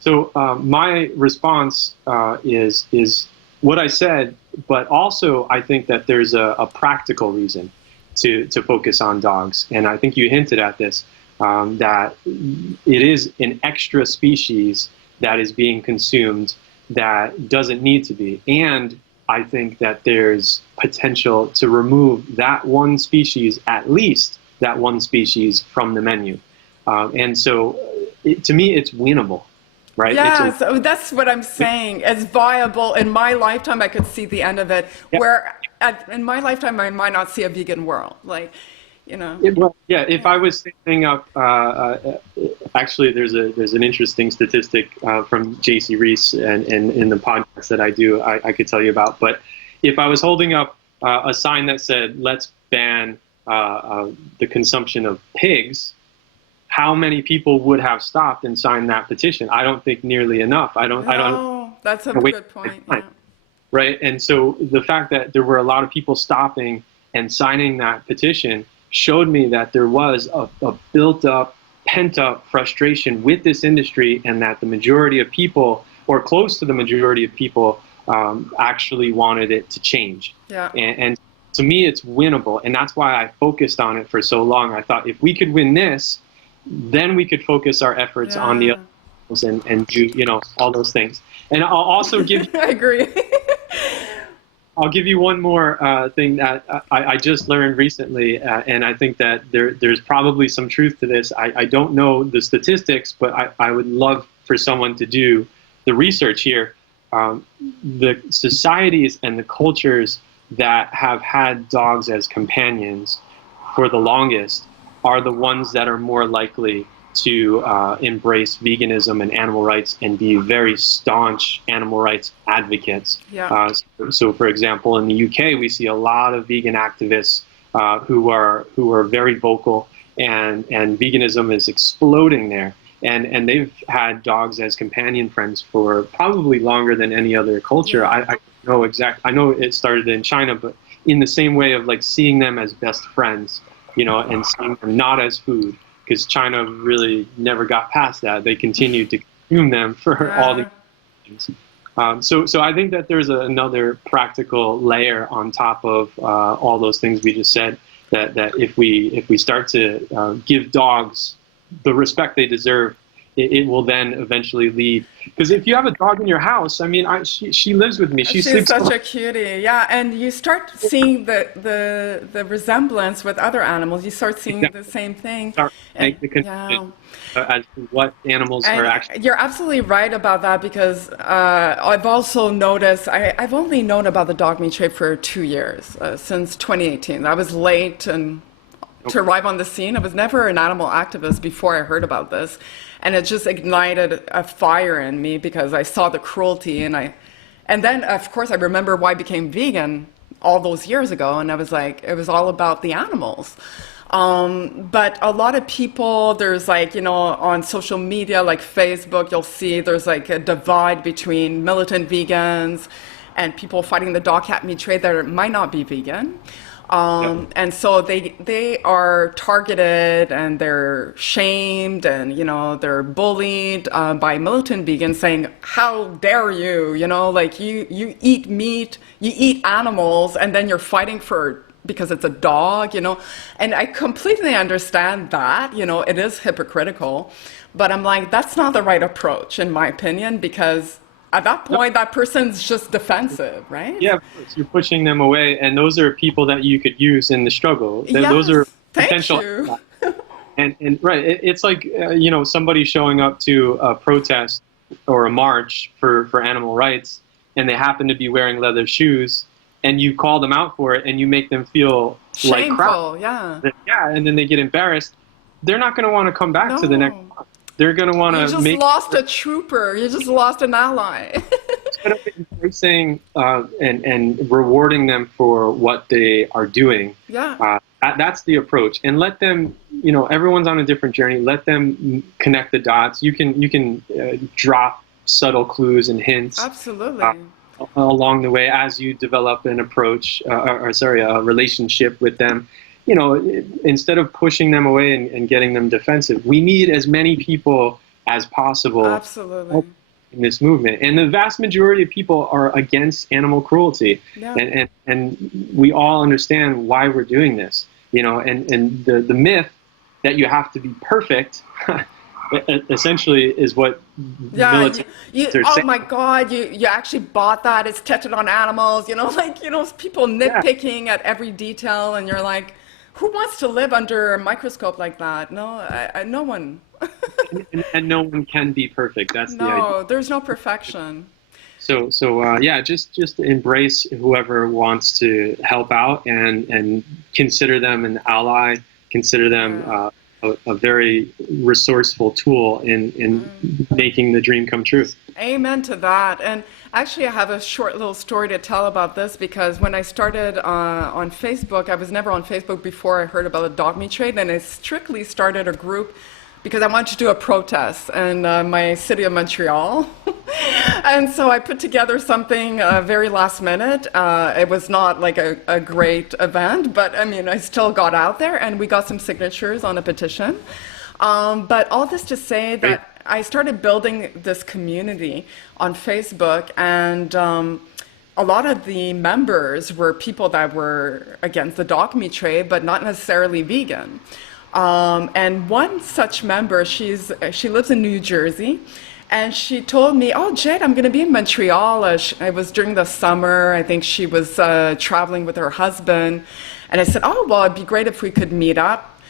So my response is what I said, but also I think that there's a practical reason to focus on dogs. And I think you hinted at this, that it is an extra species that is being consumed that doesn't need to be. And I think that there's potential to remove that one species, at least that one species, from the menu. And so to me, it's winnable. Right? Yeah, so that's what I'm saying. It's viable. In my lifetime, I could see the end of it. Yeah. Where in my lifetime, I might not see a vegan world. If I was thinking up, actually, there's an interesting statistic from J.C. Reese and in the podcast that I do, I could tell you about. But if I was holding up a sign that said, "Let's ban the consumption of pigs," how many people would have stopped and signed that petition? I don't think nearly enough. I don't. That's a good point. Yeah. Right, and so the fact that there were a lot of people stopping and signing that petition showed me that there was a built-up, pent-up frustration with this industry, and that the majority of people, or close to the majority of people, actually wanted it to change. Yeah. And to me, it's winnable, and that's why I focused on it for so long. I thought if we could win this, then we could focus our efforts on the others and do, all those things. And I'll also give I agree. I'll give you one more thing that I just learned recently, and I think that there's probably some truth to this. I don't know the statistics, but I would love for someone to do the research here. The societies and the cultures that have had dogs as companions for the longest are the ones that are more likely to embrace veganism and animal rights and be very staunch animal rights advocates. Yeah. So, for example, in the UK, we see a lot of vegan activists who are very vocal, and veganism is exploding there. And they've had dogs as companion friends for probably longer than any other culture. Yeah. I know it started in China, but in the same way of like seeing them as best friends, and seeing them not as food, because China really never got past that. They continued to consume them for all the things. So I think that there's another practical layer on top of all those things we just said, that if we start to give dogs the respect they deserve, it will then eventually lead. Because if you have a dog in your house, I mean, she lives with me. She's such a cutie, yeah. And you start seeing the resemblance with other animals. You start seeing the same thing. Make the connection as to what animals are actually. You're absolutely right about that, because I've also noticed. I've only known about the dog meat trade for 2 years, since 2018. I was late to arrive on the scene. I was never an animal activist before I heard about this. And it just ignited a fire in me, because I saw the cruelty, and then of course I remember why I became vegan all those years ago, and I was like, it was all about the animals. But a lot of people, there's on social media like Facebook, you'll see there's like a divide between militant vegans and people fighting the dog cat meat trade that might not be vegan. And so they are targeted, and they're shamed, and they're bullied by militant vegans, saying, how dare you, you eat meat, you eat animals, and then you're fighting because it's a dog, and I completely understand that, it is hypocritical, but I'm like, that's not the right approach, in my opinion, because at that point, that person's just defensive, right? Yeah, of course. You're pushing them away, and those are people that you could use in the struggle. Yes, those are potential. Thank you. and right, it's like somebody showing up to a protest or a march for animal rights, and they happen to be wearing leather shoes, and you call them out for it, and you make them feel shameful, like crap. Yeah, and then they get embarrassed. They're not going to want to come back to the next month. They're going to want to You just lost a trooper. You just lost an ally. Instead of embracing and rewarding them for what they are doing, That's the approach, and let them, everyone's on a different journey. Let them connect the dots. You can drop subtle clues and hints. Absolutely. Along the way as you develop an approach, a relationship with them. Instead of pushing them away and getting them defensive, we need as many people as possible. Absolutely. In this movement, and the vast majority of people are against animal cruelty, yeah. and we all understand why we're doing this, and the myth that you have to be perfect essentially is what military oh my God, you actually bought that, it's tested on animals, people nitpicking at every detail, and you're like, who wants to live under a microscope like that? No, no one. and no one can be perfect. That's the idea. No, there's no perfection. So just embrace whoever wants to help out, and consider them an ally. Consider them a very resourceful tool in making the dream come true. Amen to that. And actually, I have a short little story to tell about this, because when I started on Facebook, I was never on Facebook before I heard about the dog meat trade, and I strictly started a group because I wanted to do a protest in my city of Montreal. And so I put together something very last minute. It was not like a great event, but I mean, I still got out there, and we got some signatures on a petition. But all this to say that I started building this community on Facebook, and a lot of the members were people that were against the dog meat trade, but not necessarily vegan. And one such member, she lives in New Jersey, and she told me, "Oh, Jade, I'm going to be in Montreal." It was during the summer. I think she was traveling with her husband. And I said, "Oh, well, it'd be great if we could meet up."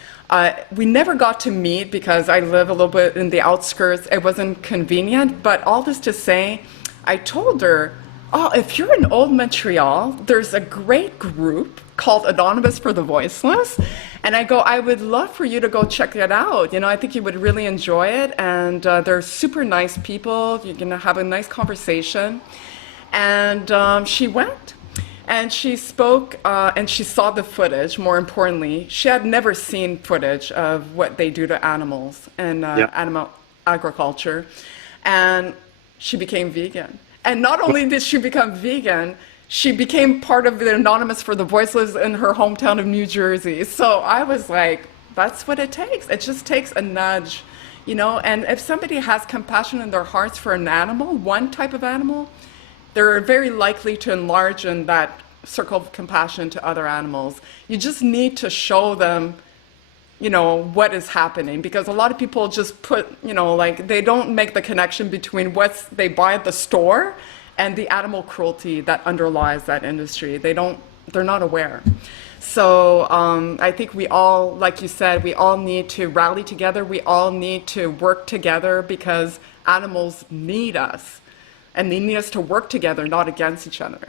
We never got to meet because I live a little bit in the outskirts. It wasn't convenient. But all this to say, I told her, "Oh, if you're in Old Montreal, there's a great group called Anonymous for the Voiceless." And I go, "I would love for you to go check it out. I think you would really enjoy it. And they're super nice people. You're going to have a nice conversation." And she went. And she spoke, and she saw the footage, more importantly. She had never seen footage of what they do to animals and animal agriculture. And she became vegan. And not only did she become vegan, she became part of the Anonymous for the Voiceless in her hometown of New Jersey. So I was like, that's what it takes. It just takes a nudge, And if somebody has compassion in their hearts for an animal, one type of animal, they're very likely to enlarge in that circle of compassion to other animals. You just need to show them, what is happening, because a lot of people just put, they don't make the connection between what they buy at the store and the animal cruelty that underlies that industry. They're not aware. So I think we all, like you said, we all need to rally together. We all need to work together, because animals need us. And they need us to work together, not against each other.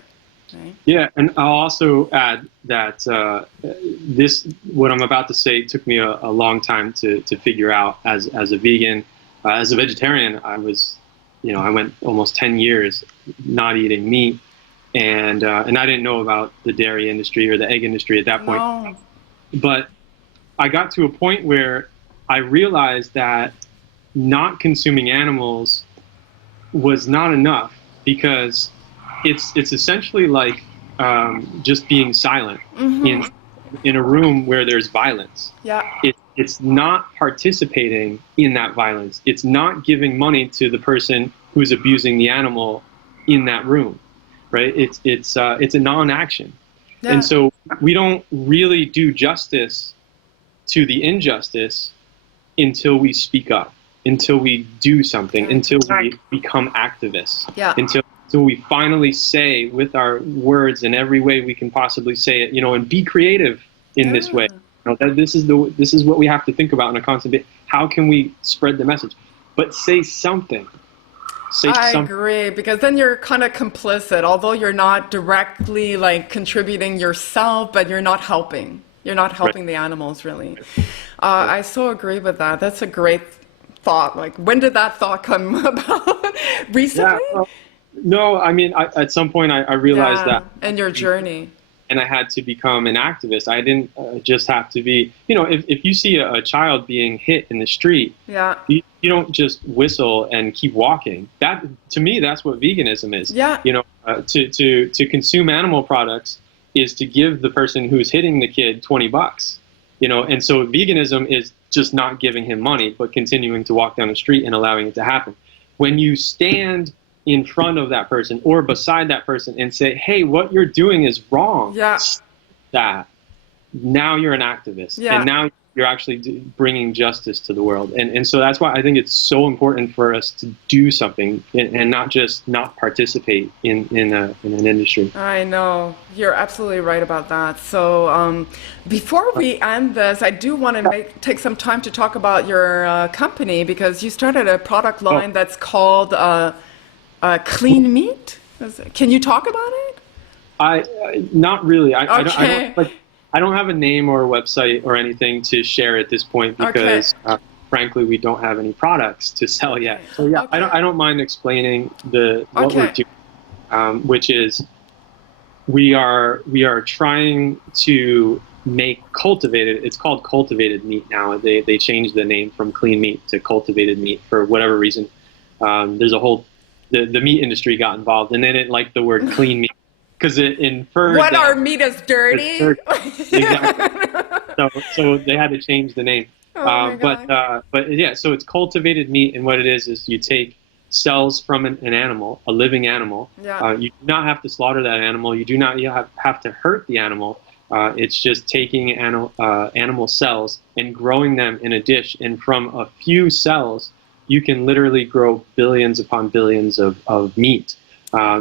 Right? Yeah, and I'll also add that what I'm about to say took me a long time to figure out as a vegan. As a vegetarian, I went almost 10 years not eating meat, and I didn't know about the dairy industry or the egg industry at that point. No. But I got to a point where I realized that not consuming animals was not enough, because it's essentially like just being silent in a room where there's violence. Yeah. It's not participating in that violence. It's not giving money to the person who's abusing the animal in that room, right? It's a non-action. Yeah. And so we don't really do justice to the injustice until we speak up, until we do something, until we become activists, until we finally say with our words in every way we can possibly say it, and be creative in this way. That this is what we have to think about on a constant basis. How can we spread the message? But say something. I agree, because then you're kind of complicit, although you're not directly contributing yourself, but you're not helping. You're not helping the animals, really. I so agree with that. That's a great thought. When did that thought come about? Recently? Yeah, no, I mean, at some point I realized that. And your journey. and I had to become an activist. I didn't just have to be, if you see a child being hit in the street, Yeah. you don't just whistle and keep walking. That, to me, that's what veganism is. Yeah. To consume animal products is to give the person who's hitting the kid $20. And so veganism is just not giving him money, but continuing to walk down the street and allowing it to happen. When you stand in front of that person or beside that person and say, hey, what you're doing is wrong. Yeah. That. Now you're an activist. Yeah. And now you're actually bringing justice to the world. And so that's why I think it's so important for us to do something and not just not participate in an industry. I know. You're absolutely right about that. So before we end this, I do want to take some time to talk about your company, because you started a product line that's called Clean Meat. Can you talk about it? Not really. Okay. I don't have a name or a website or anything to share at this point because, frankly, we don't have any products to sell yet. So yeah, Okay. I don't mind explaining what we're doing, which is we are trying to make cultivated. It's called cultivated meat now. They changed the name from clean meat to cultivated meat for whatever reason. There's a whole the meat industry got involved, and they didn't like the word clean meat. Because it infers What, our meat is dirty? Exactly. So they had to change the name. But yeah, so it's cultivated meat, and what it is you take cells from an animal, a living animal. Yeah. You do not have to slaughter that animal. You do not have to hurt the animal. It's just taking animal cells and growing them in a dish, and from a few cells, you can literally grow billions upon billions of meat.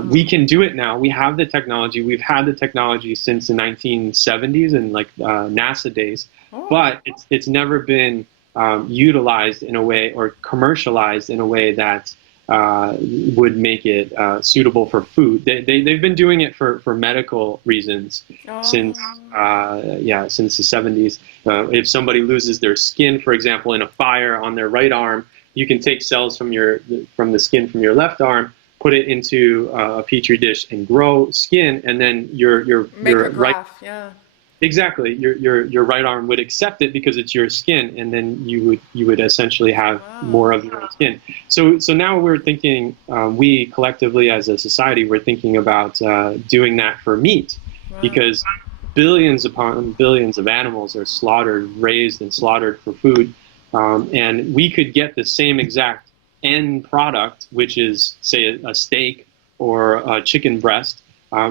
We can do it now. We have the technology. We've had the technology since the 1970s and NASA days, but it's never been utilized in a way or commercialized in a way that would make it suitable for food. They've been doing it for medical reasons since the 70s. If somebody loses their skin, for example, in a fire on their right arm, you can take cells from the skin from your left arm, put it into a petri dish and grow skin, and then your graft, yeah. Exactly, your right arm would accept it because it's your skin, and then you would essentially have more of your own skin. So now we're thinking, we collectively as a society, we're thinking about doing that for meat, because billions upon billions of animals are raised and slaughtered for food, and we could get the same exact end product, which is, say, a steak or a chicken breast,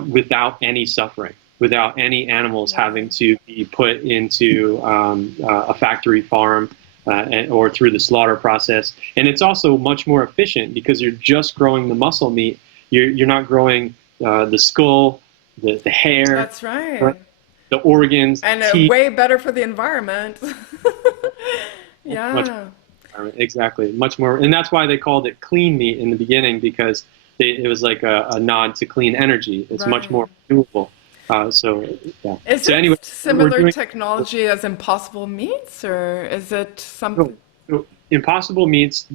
without any suffering, without any animals having to be put into a factory farm or through the slaughter process. And it's also much more efficient because you're just growing the muscle meat. You're not growing the skull, the hair. That's right. The organs. And teeth. way better for the environment. Yeah. Exactly, much more, and that's why they called it clean meat in the beginning, because it was like a nod to clean energy. It's much more renewable. Is it similar technology as Impossible Meats, or is it something? So Impossible Meats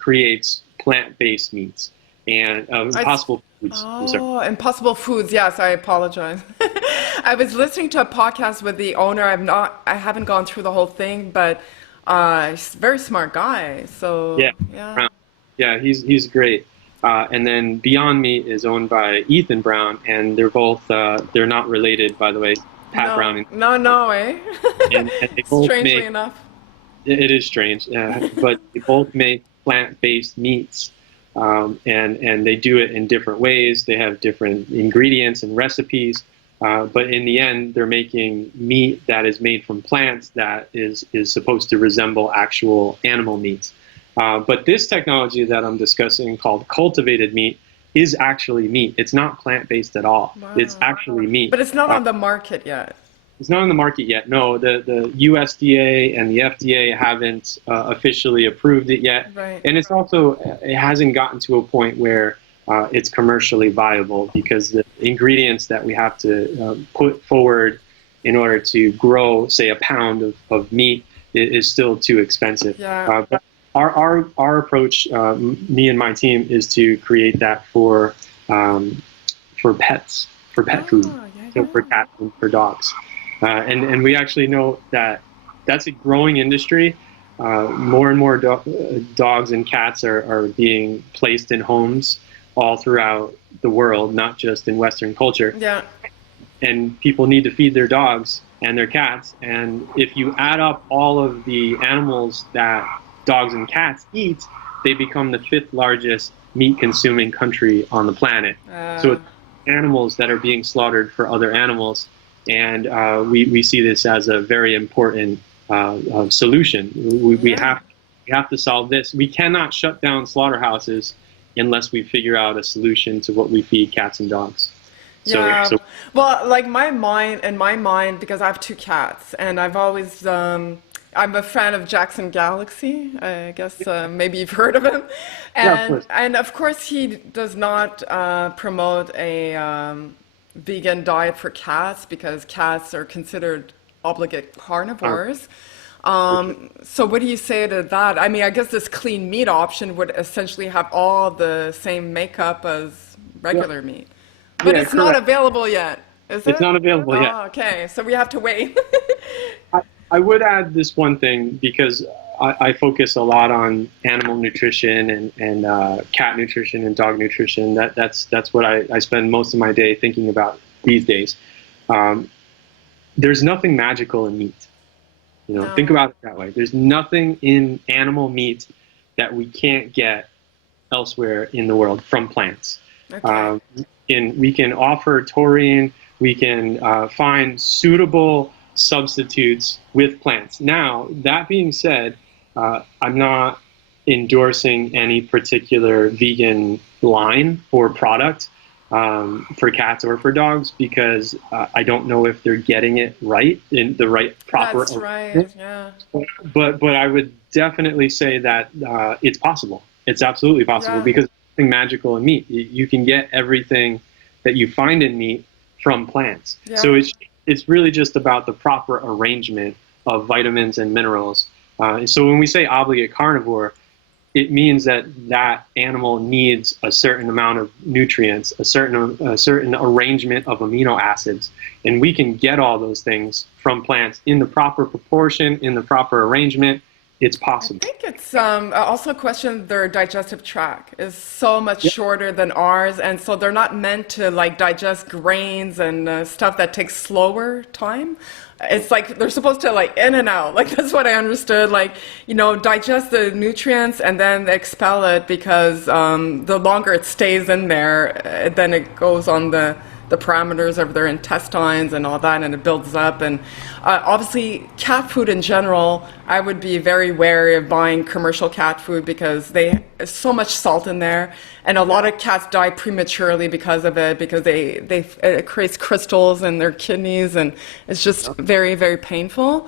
creates plant-based meats, and Impossible Foods. Oh, Impossible Foods. Yes, I apologize. I was listening to a podcast with the owner. I haven't gone through the whole thing, but. He's a very smart guy. So yeah, he's great. And then Beyond Meat is owned by Ethan Brown, and they're both they're not related, by the way. Pat Brown. No way. And they both Strangely enough. It is strange, but they both make plant-based meats, and they do it in different ways. They have different ingredients and recipes. But in the end, they're making meat that is made from plants that is supposed to resemble actual animal meats. But this technology that I'm discussing, called cultivated meat, is actually meat. It's not plant-based at all. Wow. It's actually meat. But it's not on the market yet. It's not on the market yet. No, the USDA and the FDA haven't officially approved it yet. Right. And it hasn't gotten to a point where it's commercially viable, because the ingredients that we have to put forward in order to grow, say, a pound of meat is still too expensive. Yeah. But our approach, me and my team, is to create that for pets, for pet food. so for cats and for dogs. And we actually know that that's a growing industry. More and more dogs and cats are being placed in homes all throughout the world, not just in Western culture. Yeah. And people need to feed their dogs and their cats. And if you add up all of the animals that dogs and cats eat, they become the 5th largest meat-consuming country on the planet. So it's animals that are being slaughtered for other animals. And we see this as a very important solution. We have to solve this. We cannot shut down slaughterhouses unless we figure out a solution to what we feed cats and dogs. Yeah. Well, like in my mind, because I have 2 cats, and I've always, I'm a fan of Jackson Galaxy. I guess maybe you've heard of him. And of course, he does not promote a vegan diet for cats because cats are considered obligate carnivores. So what do you say to that? I mean, I guess this clean meat option would essentially have all the same makeup as regular meat. But it's not available yet, is it? It's not available yet. Okay, so we have to wait. I would add this one thing because I focus a lot on animal nutrition and cat nutrition and dog nutrition. That's what I spend most of my day thinking about these days. There's nothing magical in meat. Think about it that way. There's nothing in animal meat that we can't get elsewhere in the world from plants. Okay. We can offer taurine. We can find suitable substitutes with plants. Now, that being said, I'm not endorsing any particular vegan line or product for cats or for dogs because I don't know if they're getting it right in the right proper. That's right. Yeah. But I would definitely say that it's possible. It's absolutely possible because there's nothing magical in meat. You can get everything that you find in meat from plants. Yeah. So it's really just about the proper arrangement of vitamins and minerals. So when we say obligate carnivore, it means that animal needs a certain amount of nutrients, a certain arrangement of amino acids, and we can get all those things from plants in the proper proportion, in the proper arrangement. It's possible. I think it's also a question. Their digestive tract is so much shorter than ours, and so they're not meant to like digest grains and stuff that takes slower time. It's like they're supposed to like in and out. Like that's what I understood. Like digest the nutrients and then expel it because the longer it stays in there, then it goes on the parameters of their intestines and all that, and it builds up. And obviously, cat food in general, I would be very wary of buying commercial cat food because there's so much salt in there, and a lot of cats die prematurely because of it, because it creates crystals in their kidneys, and it's just very, very painful.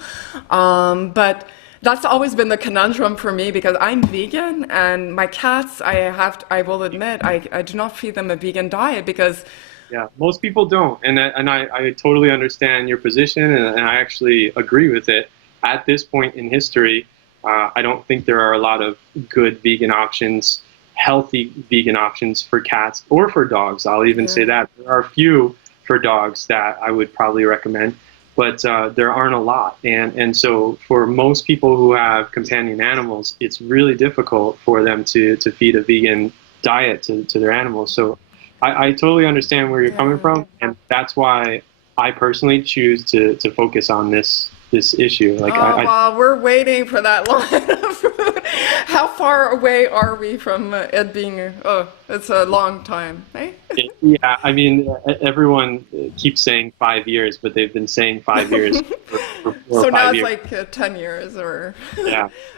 But that's always been the conundrum for me because I'm vegan, and my cats, I will admit, I do not feed them a vegan diet because. Yeah, most people don't, and I totally understand your position, and I actually agree with it. At this point in history, I don't think there are a lot of good vegan options, healthy vegan options for cats or for dogs. I'll even say that. There are a few for dogs that I would probably recommend, but there aren't a lot. And so for most people who have companion animals, it's really difficult for them to feed a vegan diet to their animals. So I totally understand where you're coming from, and that's why I personally choose to focus on this issue. Like, well, we're waiting for that line of food. How far away are we from it being? It's a long time, eh? Yeah, I mean, everyone keeps saying 5 years, but they've been saying 5 years for 4 so or 5 now it's years. like 10 years, or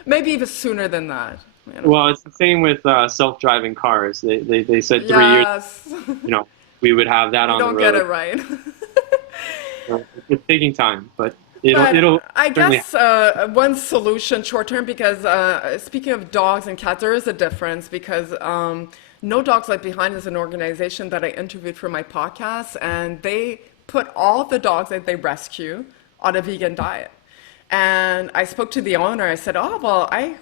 maybe even sooner than that. Well, it's the same with self-driving cars. They said 3 years. We would have that on the road. Don't get it right. It's taking time, but it'll. I guess one solution short term, because speaking of dogs and cats, there is a difference because No Dogs Left Behind is an organization that I interviewed for my podcast, and they put all the dogs that they rescue on a vegan diet. And I spoke to the owner. I said, "Oh, well, I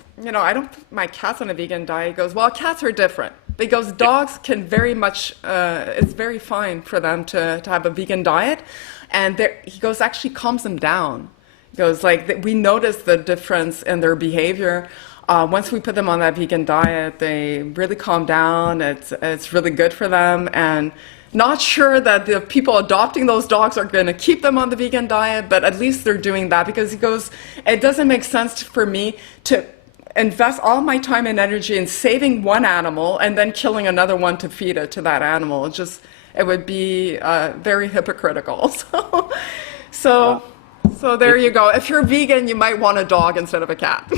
don't put my cats on a vegan diet." He goes, "Well, cats are different. because dogs can very much, it's very fine for them to have a vegan diet. And he goes, actually calms them down. He goes, like, we notice the difference in their behavior. Once we put them on that vegan diet, they really calm down. It's really good for them. And not sure that the people adopting those dogs are going to keep them on the vegan diet, but at least they're doing that, because he goes, it doesn't make sense for me to invest all my time and energy in saving one animal and then killing another one to feed it to that animal. It would be very hypocritical. So there you go. If you're vegan, you might want a dog instead of a cat.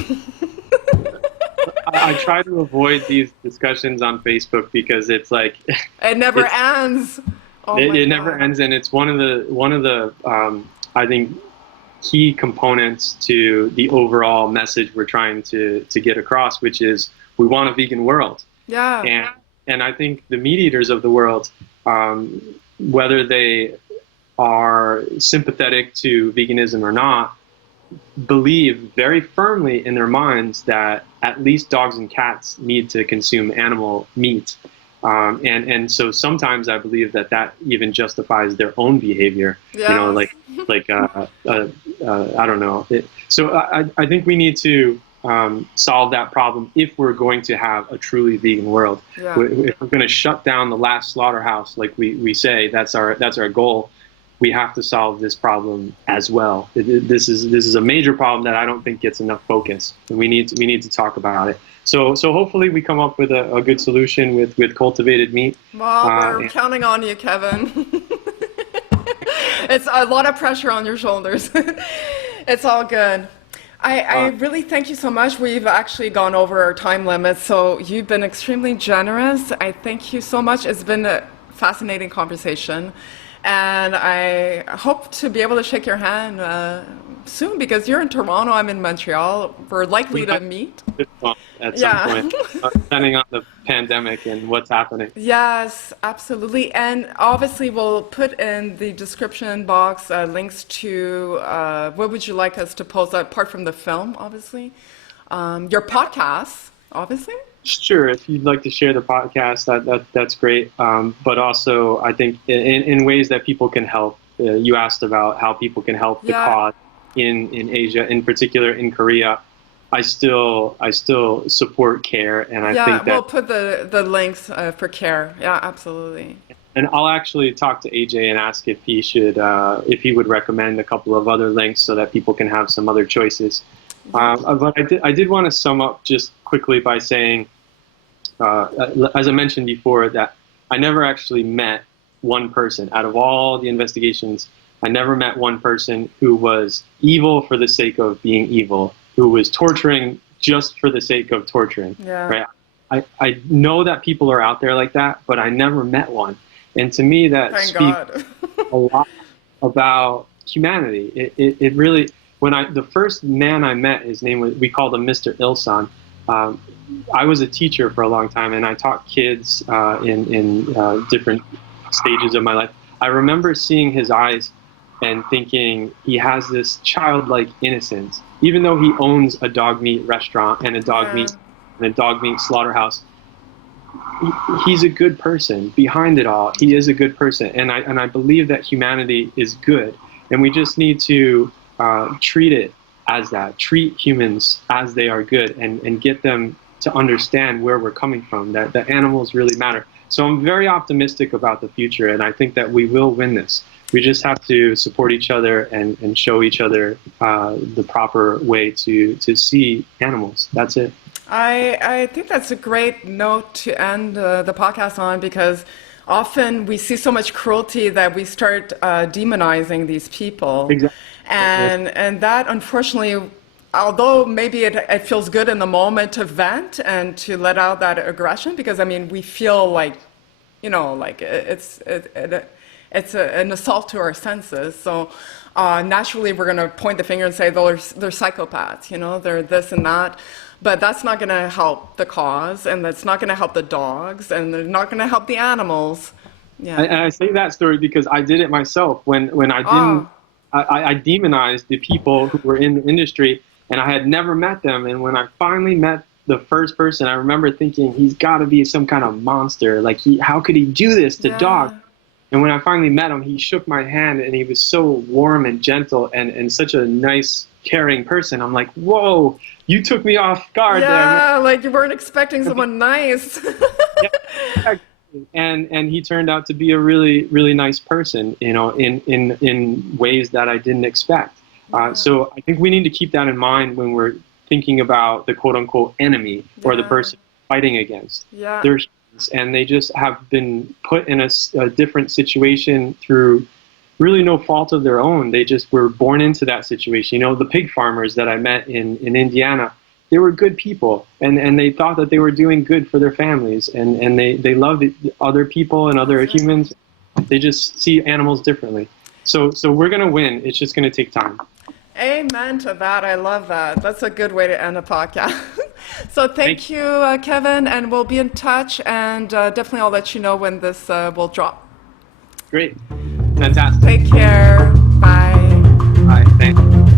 I try to avoid these discussions on Facebook because it's like it never ends. It never ends, and it's one of the I think key components to the overall message we're trying to get across, which is we want a vegan world. Yeah. And I think the meat eaters of the world, whether they are sympathetic to veganism or not, believe very firmly in their minds that at least dogs and cats need to consume animal meat. And so sometimes I believe that even justifies their own behavior. Yeah. You know, I don't know. So I think we need to solve that problem if we're going to have a truly vegan world. Yeah. If we're going to shut down the last slaughterhouse, like we say, that's our goal. We have to solve this problem as well. This is a major problem that I don't think gets enough focus, and we need to talk about it. So hopefully we come up with a good solution with cultivated meat. Well, we're counting on you, Kevin. It's a lot of pressure on your shoulders. It's all good. I really thank you so much. We've actually gone over our time limit, so you've been extremely generous. I thank you so much. It's been a fascinating conversation. And I hope to be able to shake your hand soon, because you're in Toronto, I'm in Montreal. We're likely to meet. At some point, depending on the pandemic and what's happening. Yes, absolutely. And obviously we'll put in the description box links to, what would you like us to post, apart from the film, obviously? Your podcasts, obviously? Sure, if you'd like to share the podcast, that's great. But also, I think in ways that people can help. You asked about how people can help the cause in Asia, in particular in Korea. I still support CARE, and I think that we'll put the links for CARE. Yeah, absolutely. And I'll actually talk to AJ and ask if he would recommend a couple of other links so that people can have some other choices. But I did want to sum up just quickly by saying, as I mentioned before, that I never actually met one person. Out of all the investigations, I never met one person who was evil for the sake of being evil, who was torturing just for the sake of torturing. Yeah. Right? I know that people are out there like that, but I never met one. And to me, that speaks a lot about humanity. It really... the first man I met, his name was, we called him Mr. Ilsan. I was a teacher for a long time, and I taught kids in different stages of my life. I remember seeing his eyes and thinking he has this childlike innocence, even though he owns a dog meat restaurant and a dog meat slaughterhouse. He's a good person. Behind it all, he is a good person, and I believe that humanity is good, and we just need to treat it as that. Treat humans as they are good, and get them to understand where we're coming from, that the animals really matter. So I'm very optimistic about the future, and I think that we will win this. We just have to support each other and show each other the proper way to see animals. That's it. I think that's a great note to end the podcast on, because often we see so much cruelty that we start demonizing these people. Exactly. And that, unfortunately, although maybe it feels good in the moment to vent and to let out that aggression, because I mean, we feel like, like it's an assault to our senses. So naturally, we're going to point the finger and say, they're psychopaths, they're this and that. But that's not going to help the cause, and that's not going to help the dogs, and they're not going to help the animals. Yeah. And I say that story because I did it myself when I didn't. I demonized the people who were in the industry, and I had never met them. And when I finally met the first person. I remember thinking he's got to be some kind of monster. Like how could he do this to dogs? And when I finally met him, he shook my hand and he was so warm and gentle and such a nice, caring person. I'm like, whoa, you took me off guard there. Yeah, like you weren't expecting someone nice. Yeah. And he turned out to be a really, really nice person, you know, in ways that I didn't expect. So I think we need to keep that in mind when we're thinking about the quote-unquote enemy or the person fighting against. Yeah. They're humans, and they just have been put in a different situation through really no fault of their own. They just were born into that situation. You know, the pig farmers that I met in Indiana, they were good people, and they thought that they were doing good for their families, and they loved other people and other humans. They just see animals differently. So we're going to win. It's just going to take time. Amen to that. I love that. That's a good way to end a podcast. So thank you, Kevin, and we'll be in touch, and definitely I'll let you know when this will drop. Great. Fantastic. Take care. Bye. Bye. Thanks.